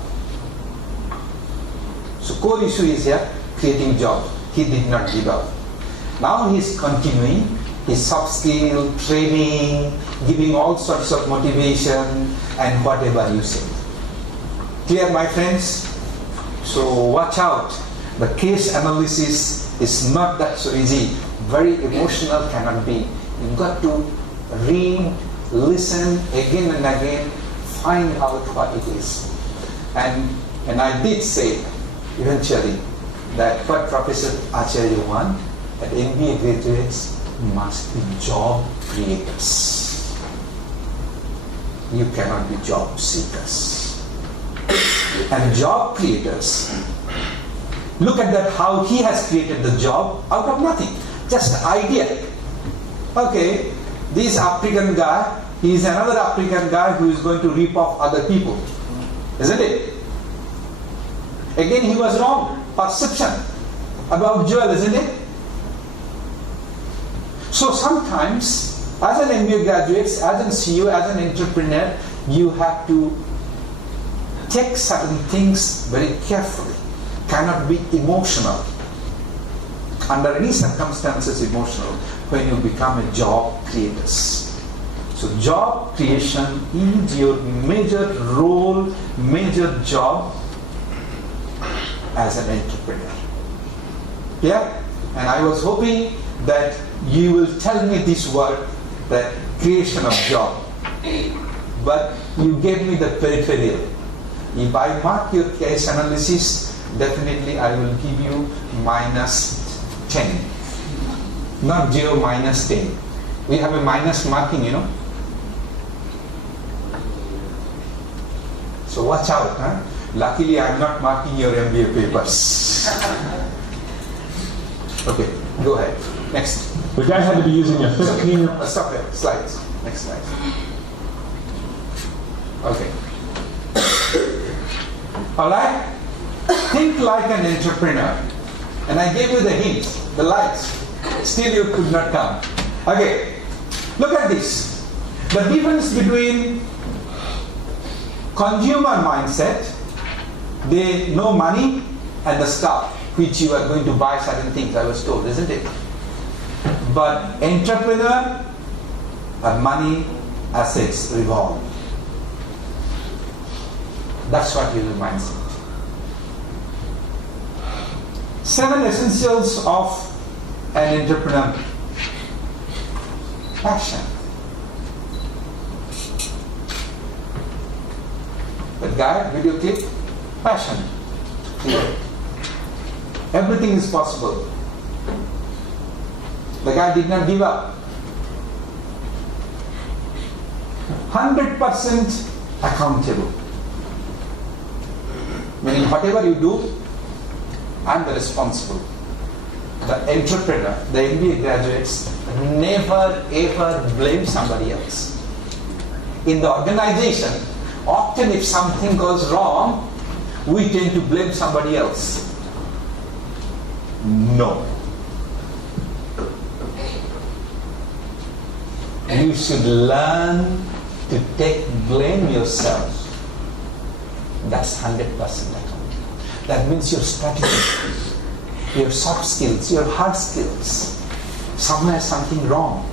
So core issue is here, creating job. He did not give up. Now he is continuing his soft skill, training, giving all sorts of motivation and whatever you say. Clear, my friends? So watch out. The case analysis is not that so easy. Very emotional cannot be. You've got to read, listen again and again, find out what it is. And I did say eventually that what Professor Acharya wants, that MBA graduates must be job creators. You cannot be job seekers. And job creators, look at that, how he has created the job out of nothing. Just idea. Okay, this African guy, he is another African guy who is going to rip off other people. Isn't it? Again, he was wrong. Perception about Joel, isn't it? So sometimes, as an MBA graduate, as an CEO, as an entrepreneur, you have to take certain things very carefully. Cannot be emotional. Under any circumstances, emotional when you become a job creator. So job creation is your major role, major job as an entrepreneur. Yeah? And I was hoping that you will tell me this word, that creation of job. But you gave me the peripheral. If I mark your case analysis, definitely I will give you -10. Not 0, -10. We have a minus marking, you know. So watch out, huh? Luckily I am not marking your MBA papers. Okay, go ahead. Next. The guy had to be using a 15... Stop there. Slides. Next slide. Okay. Alright? Think like an entrepreneur. And I gave you the hints, the lights. Still you could not come. Okay. Look at this. The difference between consumer mindset, they know money, and the stuff which you are going to buy certain things, I was told, isn't it? But entrepreneur, money, assets revolve. That's what is the mindset. 7 essentials of an entrepreneur. Passion. That guy, video clip, passion. Clear. Everything is possible. The guy did not give up. 100% accountable. Meaning whatever you do, I'm the responsible. The entrepreneur, the MBA graduates, never ever blame somebody else. In the organization, often if something goes wrong, we tend to blame somebody else. No. You should learn to take blame yourself. That's 100% accountable. That means your strategy, your soft skills, your hard skills. Somewhere something wrong.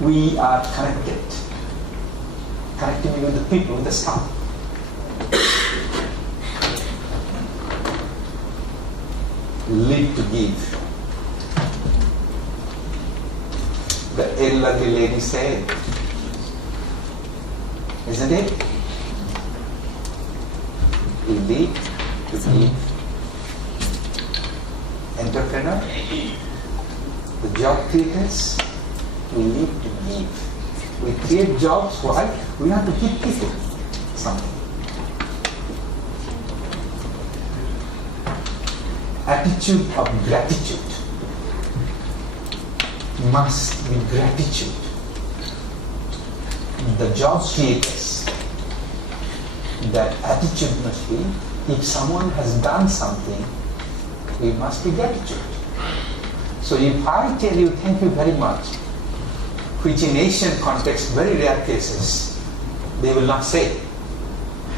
We are connected. Connecting with the people, with the staff. Live to give. The elderly lady said, isn't it? We live to give. Entrepreneur, the job creators, we live to give. We create jobs, why? We have to give people something. Attitude of gratitude. Must be gratitude. The job creators, that attitude must be, if someone has done something, we must be gratitude. So if I tell you thank you very much, which in Asian context, very rare cases, they will not say.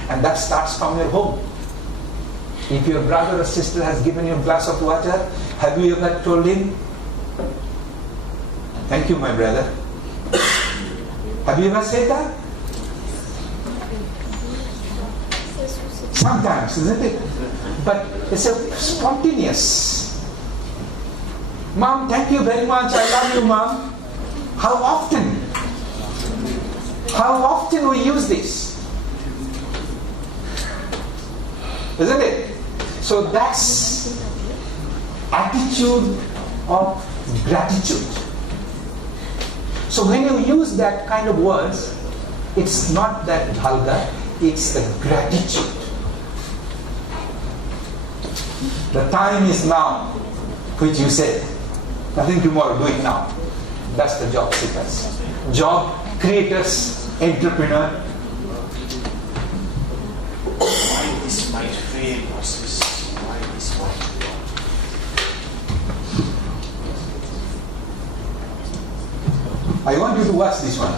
And that starts from your home. If your brother or sister has given you a glass of water, have you ever told him, thank you, my brother? Have you ever said that? Sometimes, isn't it? But it's a spontaneous. Mom, thank you very much. I love you, Mom. How often? How often we use this? Isn't it? So that's attitude of gratitude. So when you use that kind of words, it's not that vulgar, it's the gratitude. The time is now, which you said. Nothing tomorrow, do it now. That's the job seekers. Job creators, entrepreneur. Why this might fail versus why this might work? I want you to watch this one.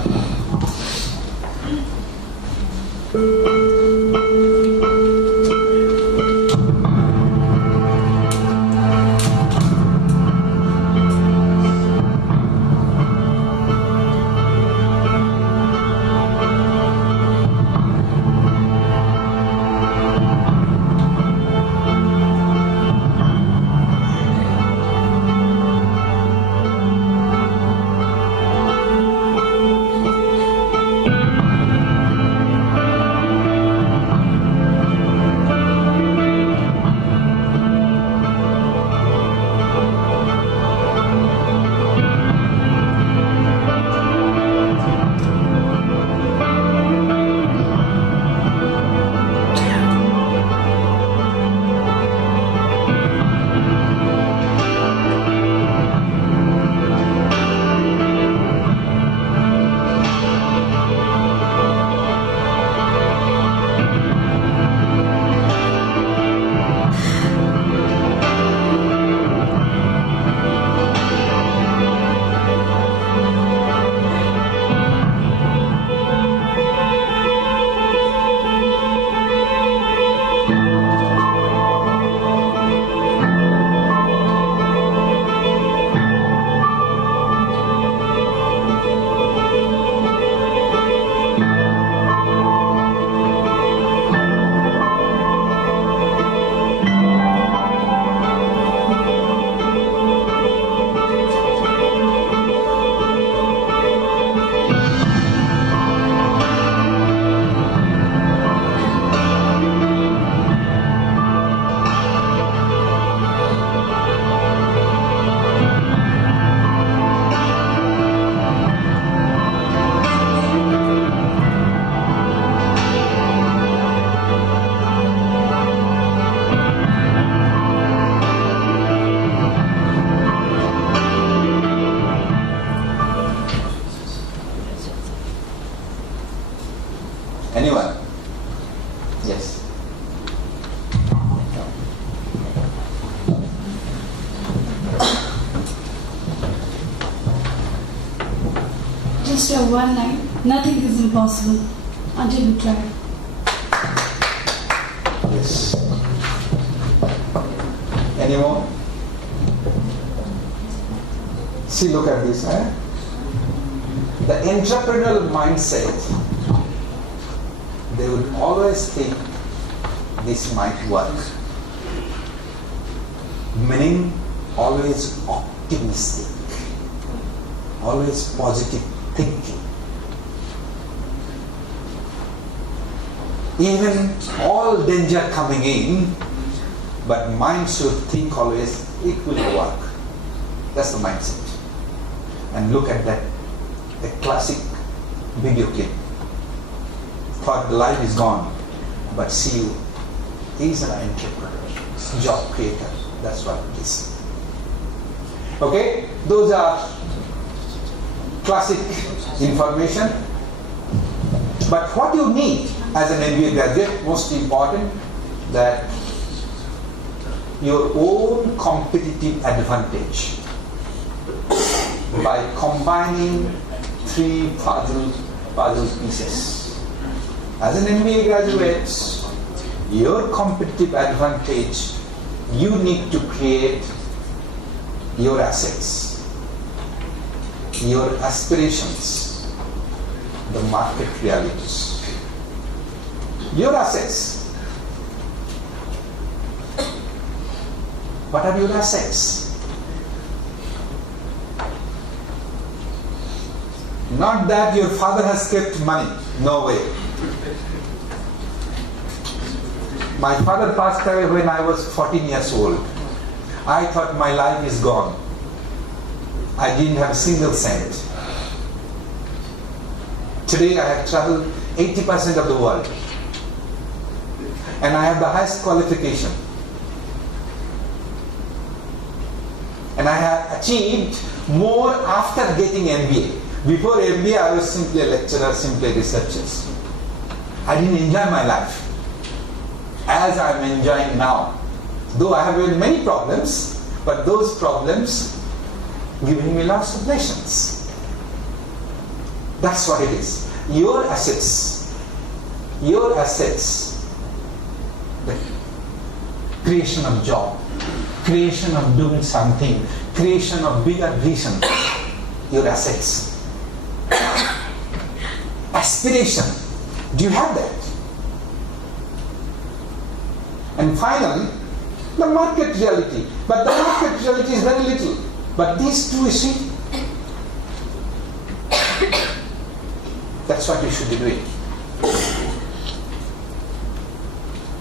Anyone? Yes. Just a one line. Nothing is impossible until you try. Yes. Any more? See, look at this. The entrepreneurial mindset, they would always think this might work. Meaning, always optimistic, always positive thinking. Even all danger coming in, but mind should think always, it will work. That's the mindset. And look at that, the classic video clip. Thought the life is gone, but see you, he's an entrepreneur, job creator. That's what it is. Okay, those are classic information. But what you need as an MBA graduate, most important, that your own competitive advantage by combining three puzzle pieces. As an MBA graduate, your competitive advantage, you need to create your assets, your aspirations, the market realities. Your assets. What are your assets? Not that your father has kept money. No way. My father passed away when I was 14 years old. I thought my life is gone. I didn't have a single cent. Today I have traveled 80% of the world. And I have the highest qualification. And I have achieved more after getting MBA. Before MBA, I was simply a lecturer, simply a researcher. I didn't enjoy my life as I'm enjoying now. Though I have had many problems, but those problems giving me lots of lessons. That's what it is. Your assets, the creation of job, creation of doing something, creation of bigger vision, your assets. Aspiration, do you have that? And finally, the market reality. But the market reality is very little. But these two, you see, that's what you should be doing.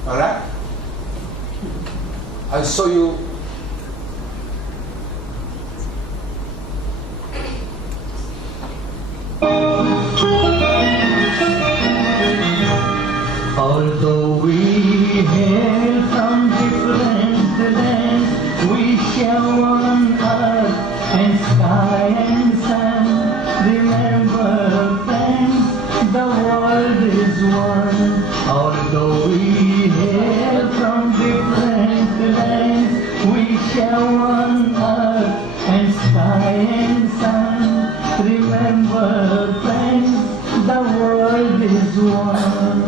Alright? I'll show you. Although we hail from different lands, we share one earth and sky and sun. Remember, friends, the world is one. Although we hail from different lands, we share one earth and sky and sun. Remember, friends, the world is one.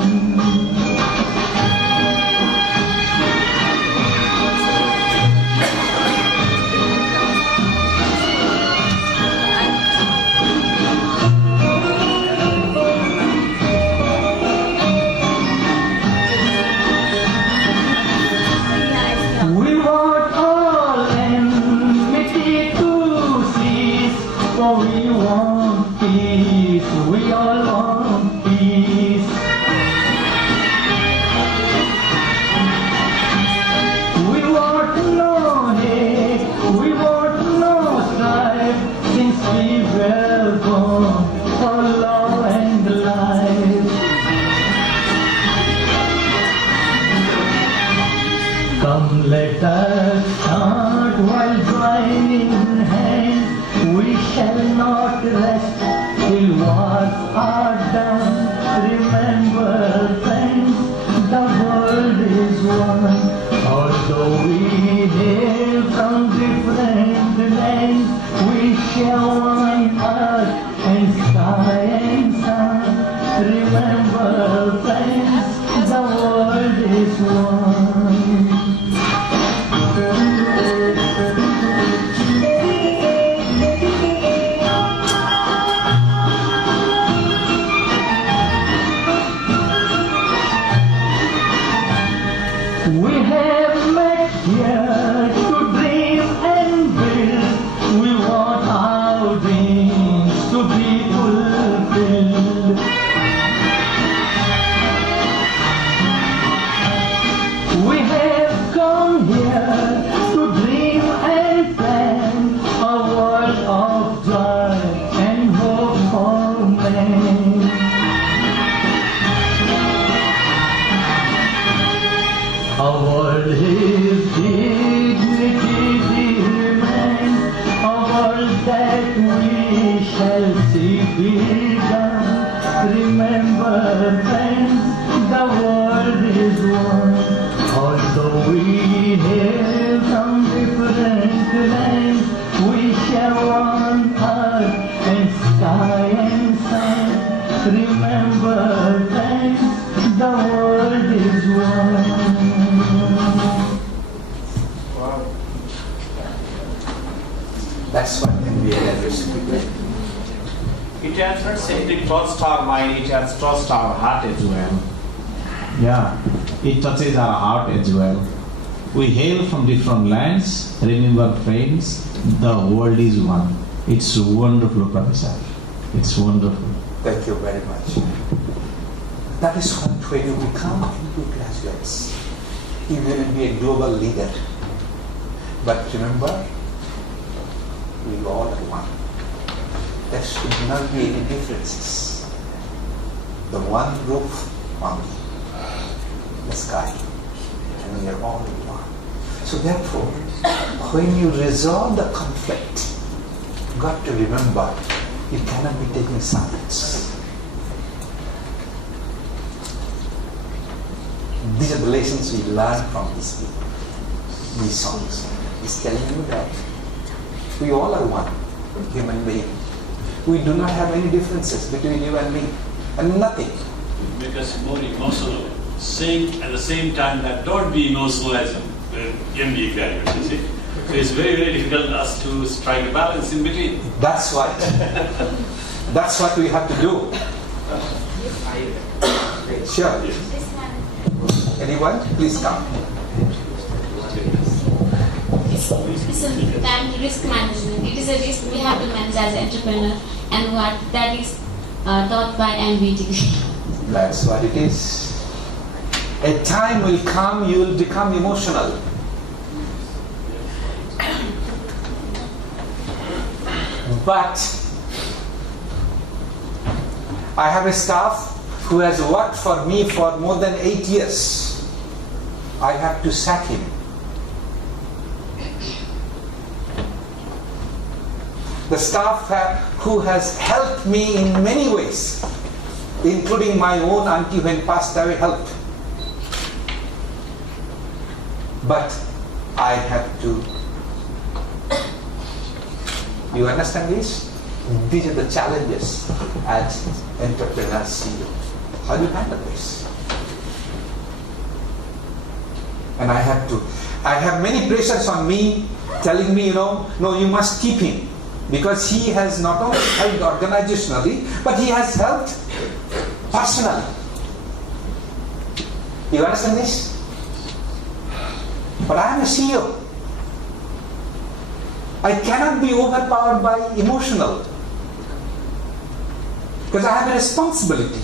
Let us start while joining hands. We shall not rest till wars are done. Remember, friends, the world is one. Although we hail from different lands, we share one earth and sky and sun. Remember, friends, the world is one. We have met here to dream and build. We want our dreams to be fulfilled. We have come here to dream and plan a world of joy and hope for men. A world is dignity demands, a world that we shall see begun. Remember, friends, the world is one. Although we hail from different lands, we share one earth and sky and sun. Remember, friends, the world is one. That's what MBA should be doing. It has not simply touched our mind, it has touched our heart as well. Yeah, it touches our heart as well. We hail from different lands. Remember, friends, the world is one. It's wonderful, Professor. It's wonderful. Thank you very much. That is what when you become MBA graduates, he will be a global leader. But remember, we all are one. There should not be any differences. The one roof on the sky, and we are all one. So therefore, when you resolve the conflict, you got to remember, you cannot be taking sides. These are the lessons we learn from these people, these songs. It's telling you that we all are one human being. We do not have any differences between you and me, and nothing. Make us more emotional. Saying at the same time that don't be emotional as an MBA graduate, you see. So it's very, very difficult for us to strike a balance in between. That's what. That's what we have to do. Sure. Anyone? Please come. It's a time risk management. It is a risk we have to manage as an entrepreneur, and what that is taught by MBA. That's what it is. A time will come, you will become emotional. But I have a staff who has worked for me for more than 8 years. I have to sack him. The staff who has helped me in many ways, including my own auntie when passed away helped. But I have to. You understand this? These are the challenges as entrepreneur CEO. How do you handle this? And I have many pressures on me telling me, no, you must keep him. Because he has not only helped organizationally, but he has helped personally. You understand this? But I am a CEO. I cannot be overpowered by emotional. Because I have a responsibility.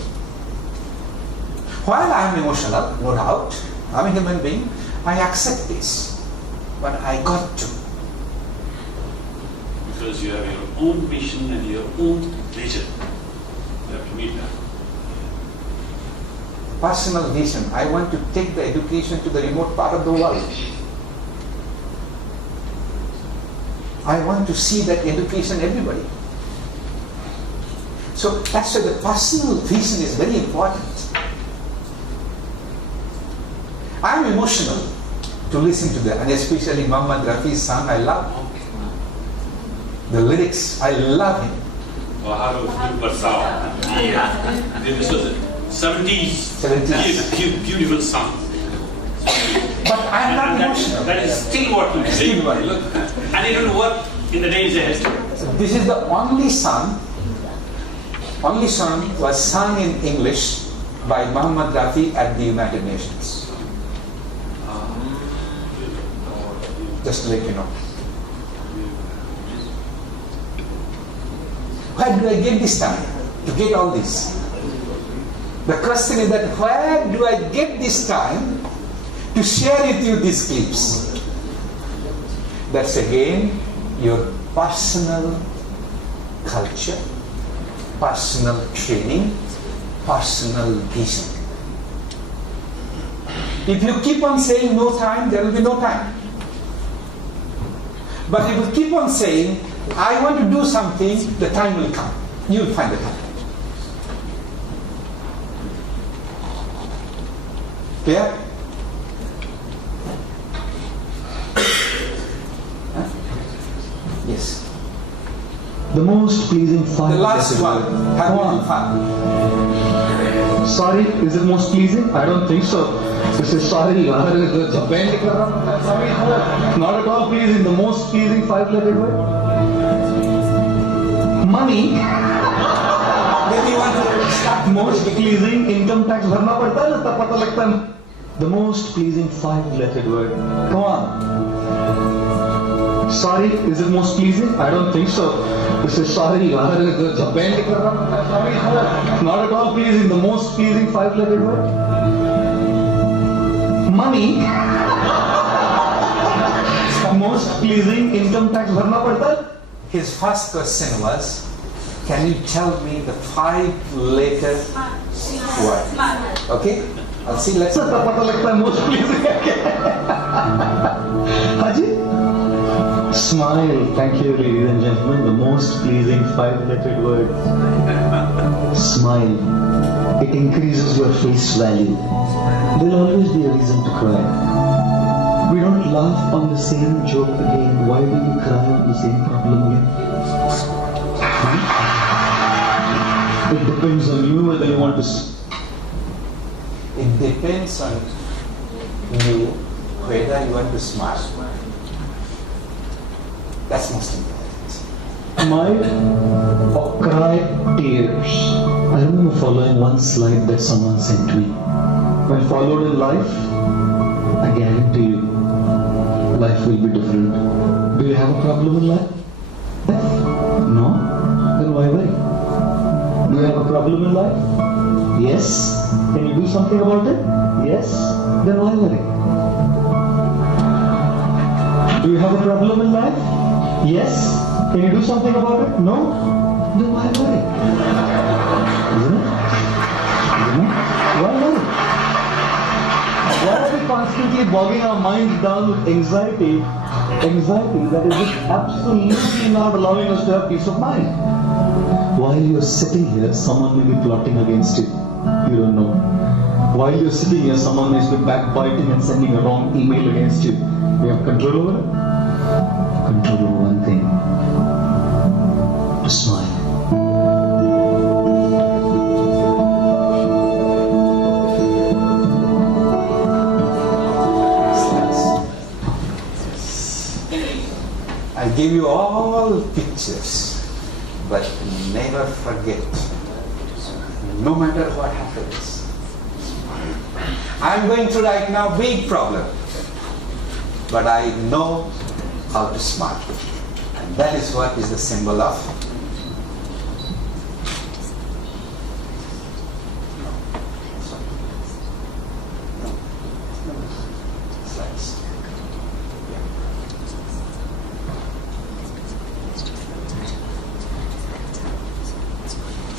While I am emotional, no doubt, I'm a human being, I accept this. But I got to. Because you have your own vision and your own vision. You have to meet that. Personal vision. I want to take the education to the remote part of the world. I want to see that education everybody. So that's why the personal vision is very important. I'm emotional to listen to that, and especially Muhammad Rafi's song, I love. The lyrics, I love him. Yeah. This was a 70s. Beautiful song. But I'm not emotional. That is still working today. Look, and it will work in the days ahead. This is the only song was sung in English by Muhammad Rafi at the United Nations. Just to let you know. Where do I get this time to get all this? The question is that where do I get this time to share with you these clips? That's again your personal culture, personal training, personal vision. If you keep on saying no time, there will be no time. But if you keep on saying, I want to do something, the time will come. You will find the time. Clear? Huh? Yes. The most pleasing fun. The last one. Have you fun? Sorry, is it most pleasing? I don't think so. This is sorry. Not at all pleasing. The most pleasing 5-letter word. Money. Maybe you want to start. Most pleasing income tax भरना पड़ता है ना तब पता लगता है. The most pleasing 5-letter word. Come on. Sorry, is it most pleasing? I don't think so. This is sorry. Not at all pleasing. The most pleasing 5-letter word. Money. most pleasing income tax भरना पड़ता है? His first question was, can you tell me the 5-letter word? Okay? I'll see. Let's. तब पता लगता है most pleasing है क्या? हाँ जी? Smile. Thank you, ladies and gentlemen. The most pleasing 5-lettered word. Smile. It increases your face value. There will always be a reason to cry. We don't laugh on the same joke again. Why do you cry on the same problem again? It depends on you whether you want to. It depends on you whether you want to smile. That's most important. Smile or cry tears. I remember following one slide that someone sent me. When followed in life, I guarantee you, life will be different. Do you have a problem in life? No? Then why worry? Do you have a problem in life? Yes. Can you do something about it? Yes. Then why worry? Do you have a problem in life? Yes. Can you do something about it? No. Then why worry? Isn't it? Why worry? Why are we constantly bogging our minds down with anxiety that is just absolutely not allowing us to have peace of mind? While you're sitting here, someone may be plotting against you. You don't know. While you're sitting here, someone may be backbiting and sending a wrong email against you. You have control over it? Control over one thing. To smile. I give you all pictures, but never forget, no matter what happens. I'm going through right now big problem, but I know how to smile. And that is what is the symbol of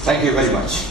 Thank you very much.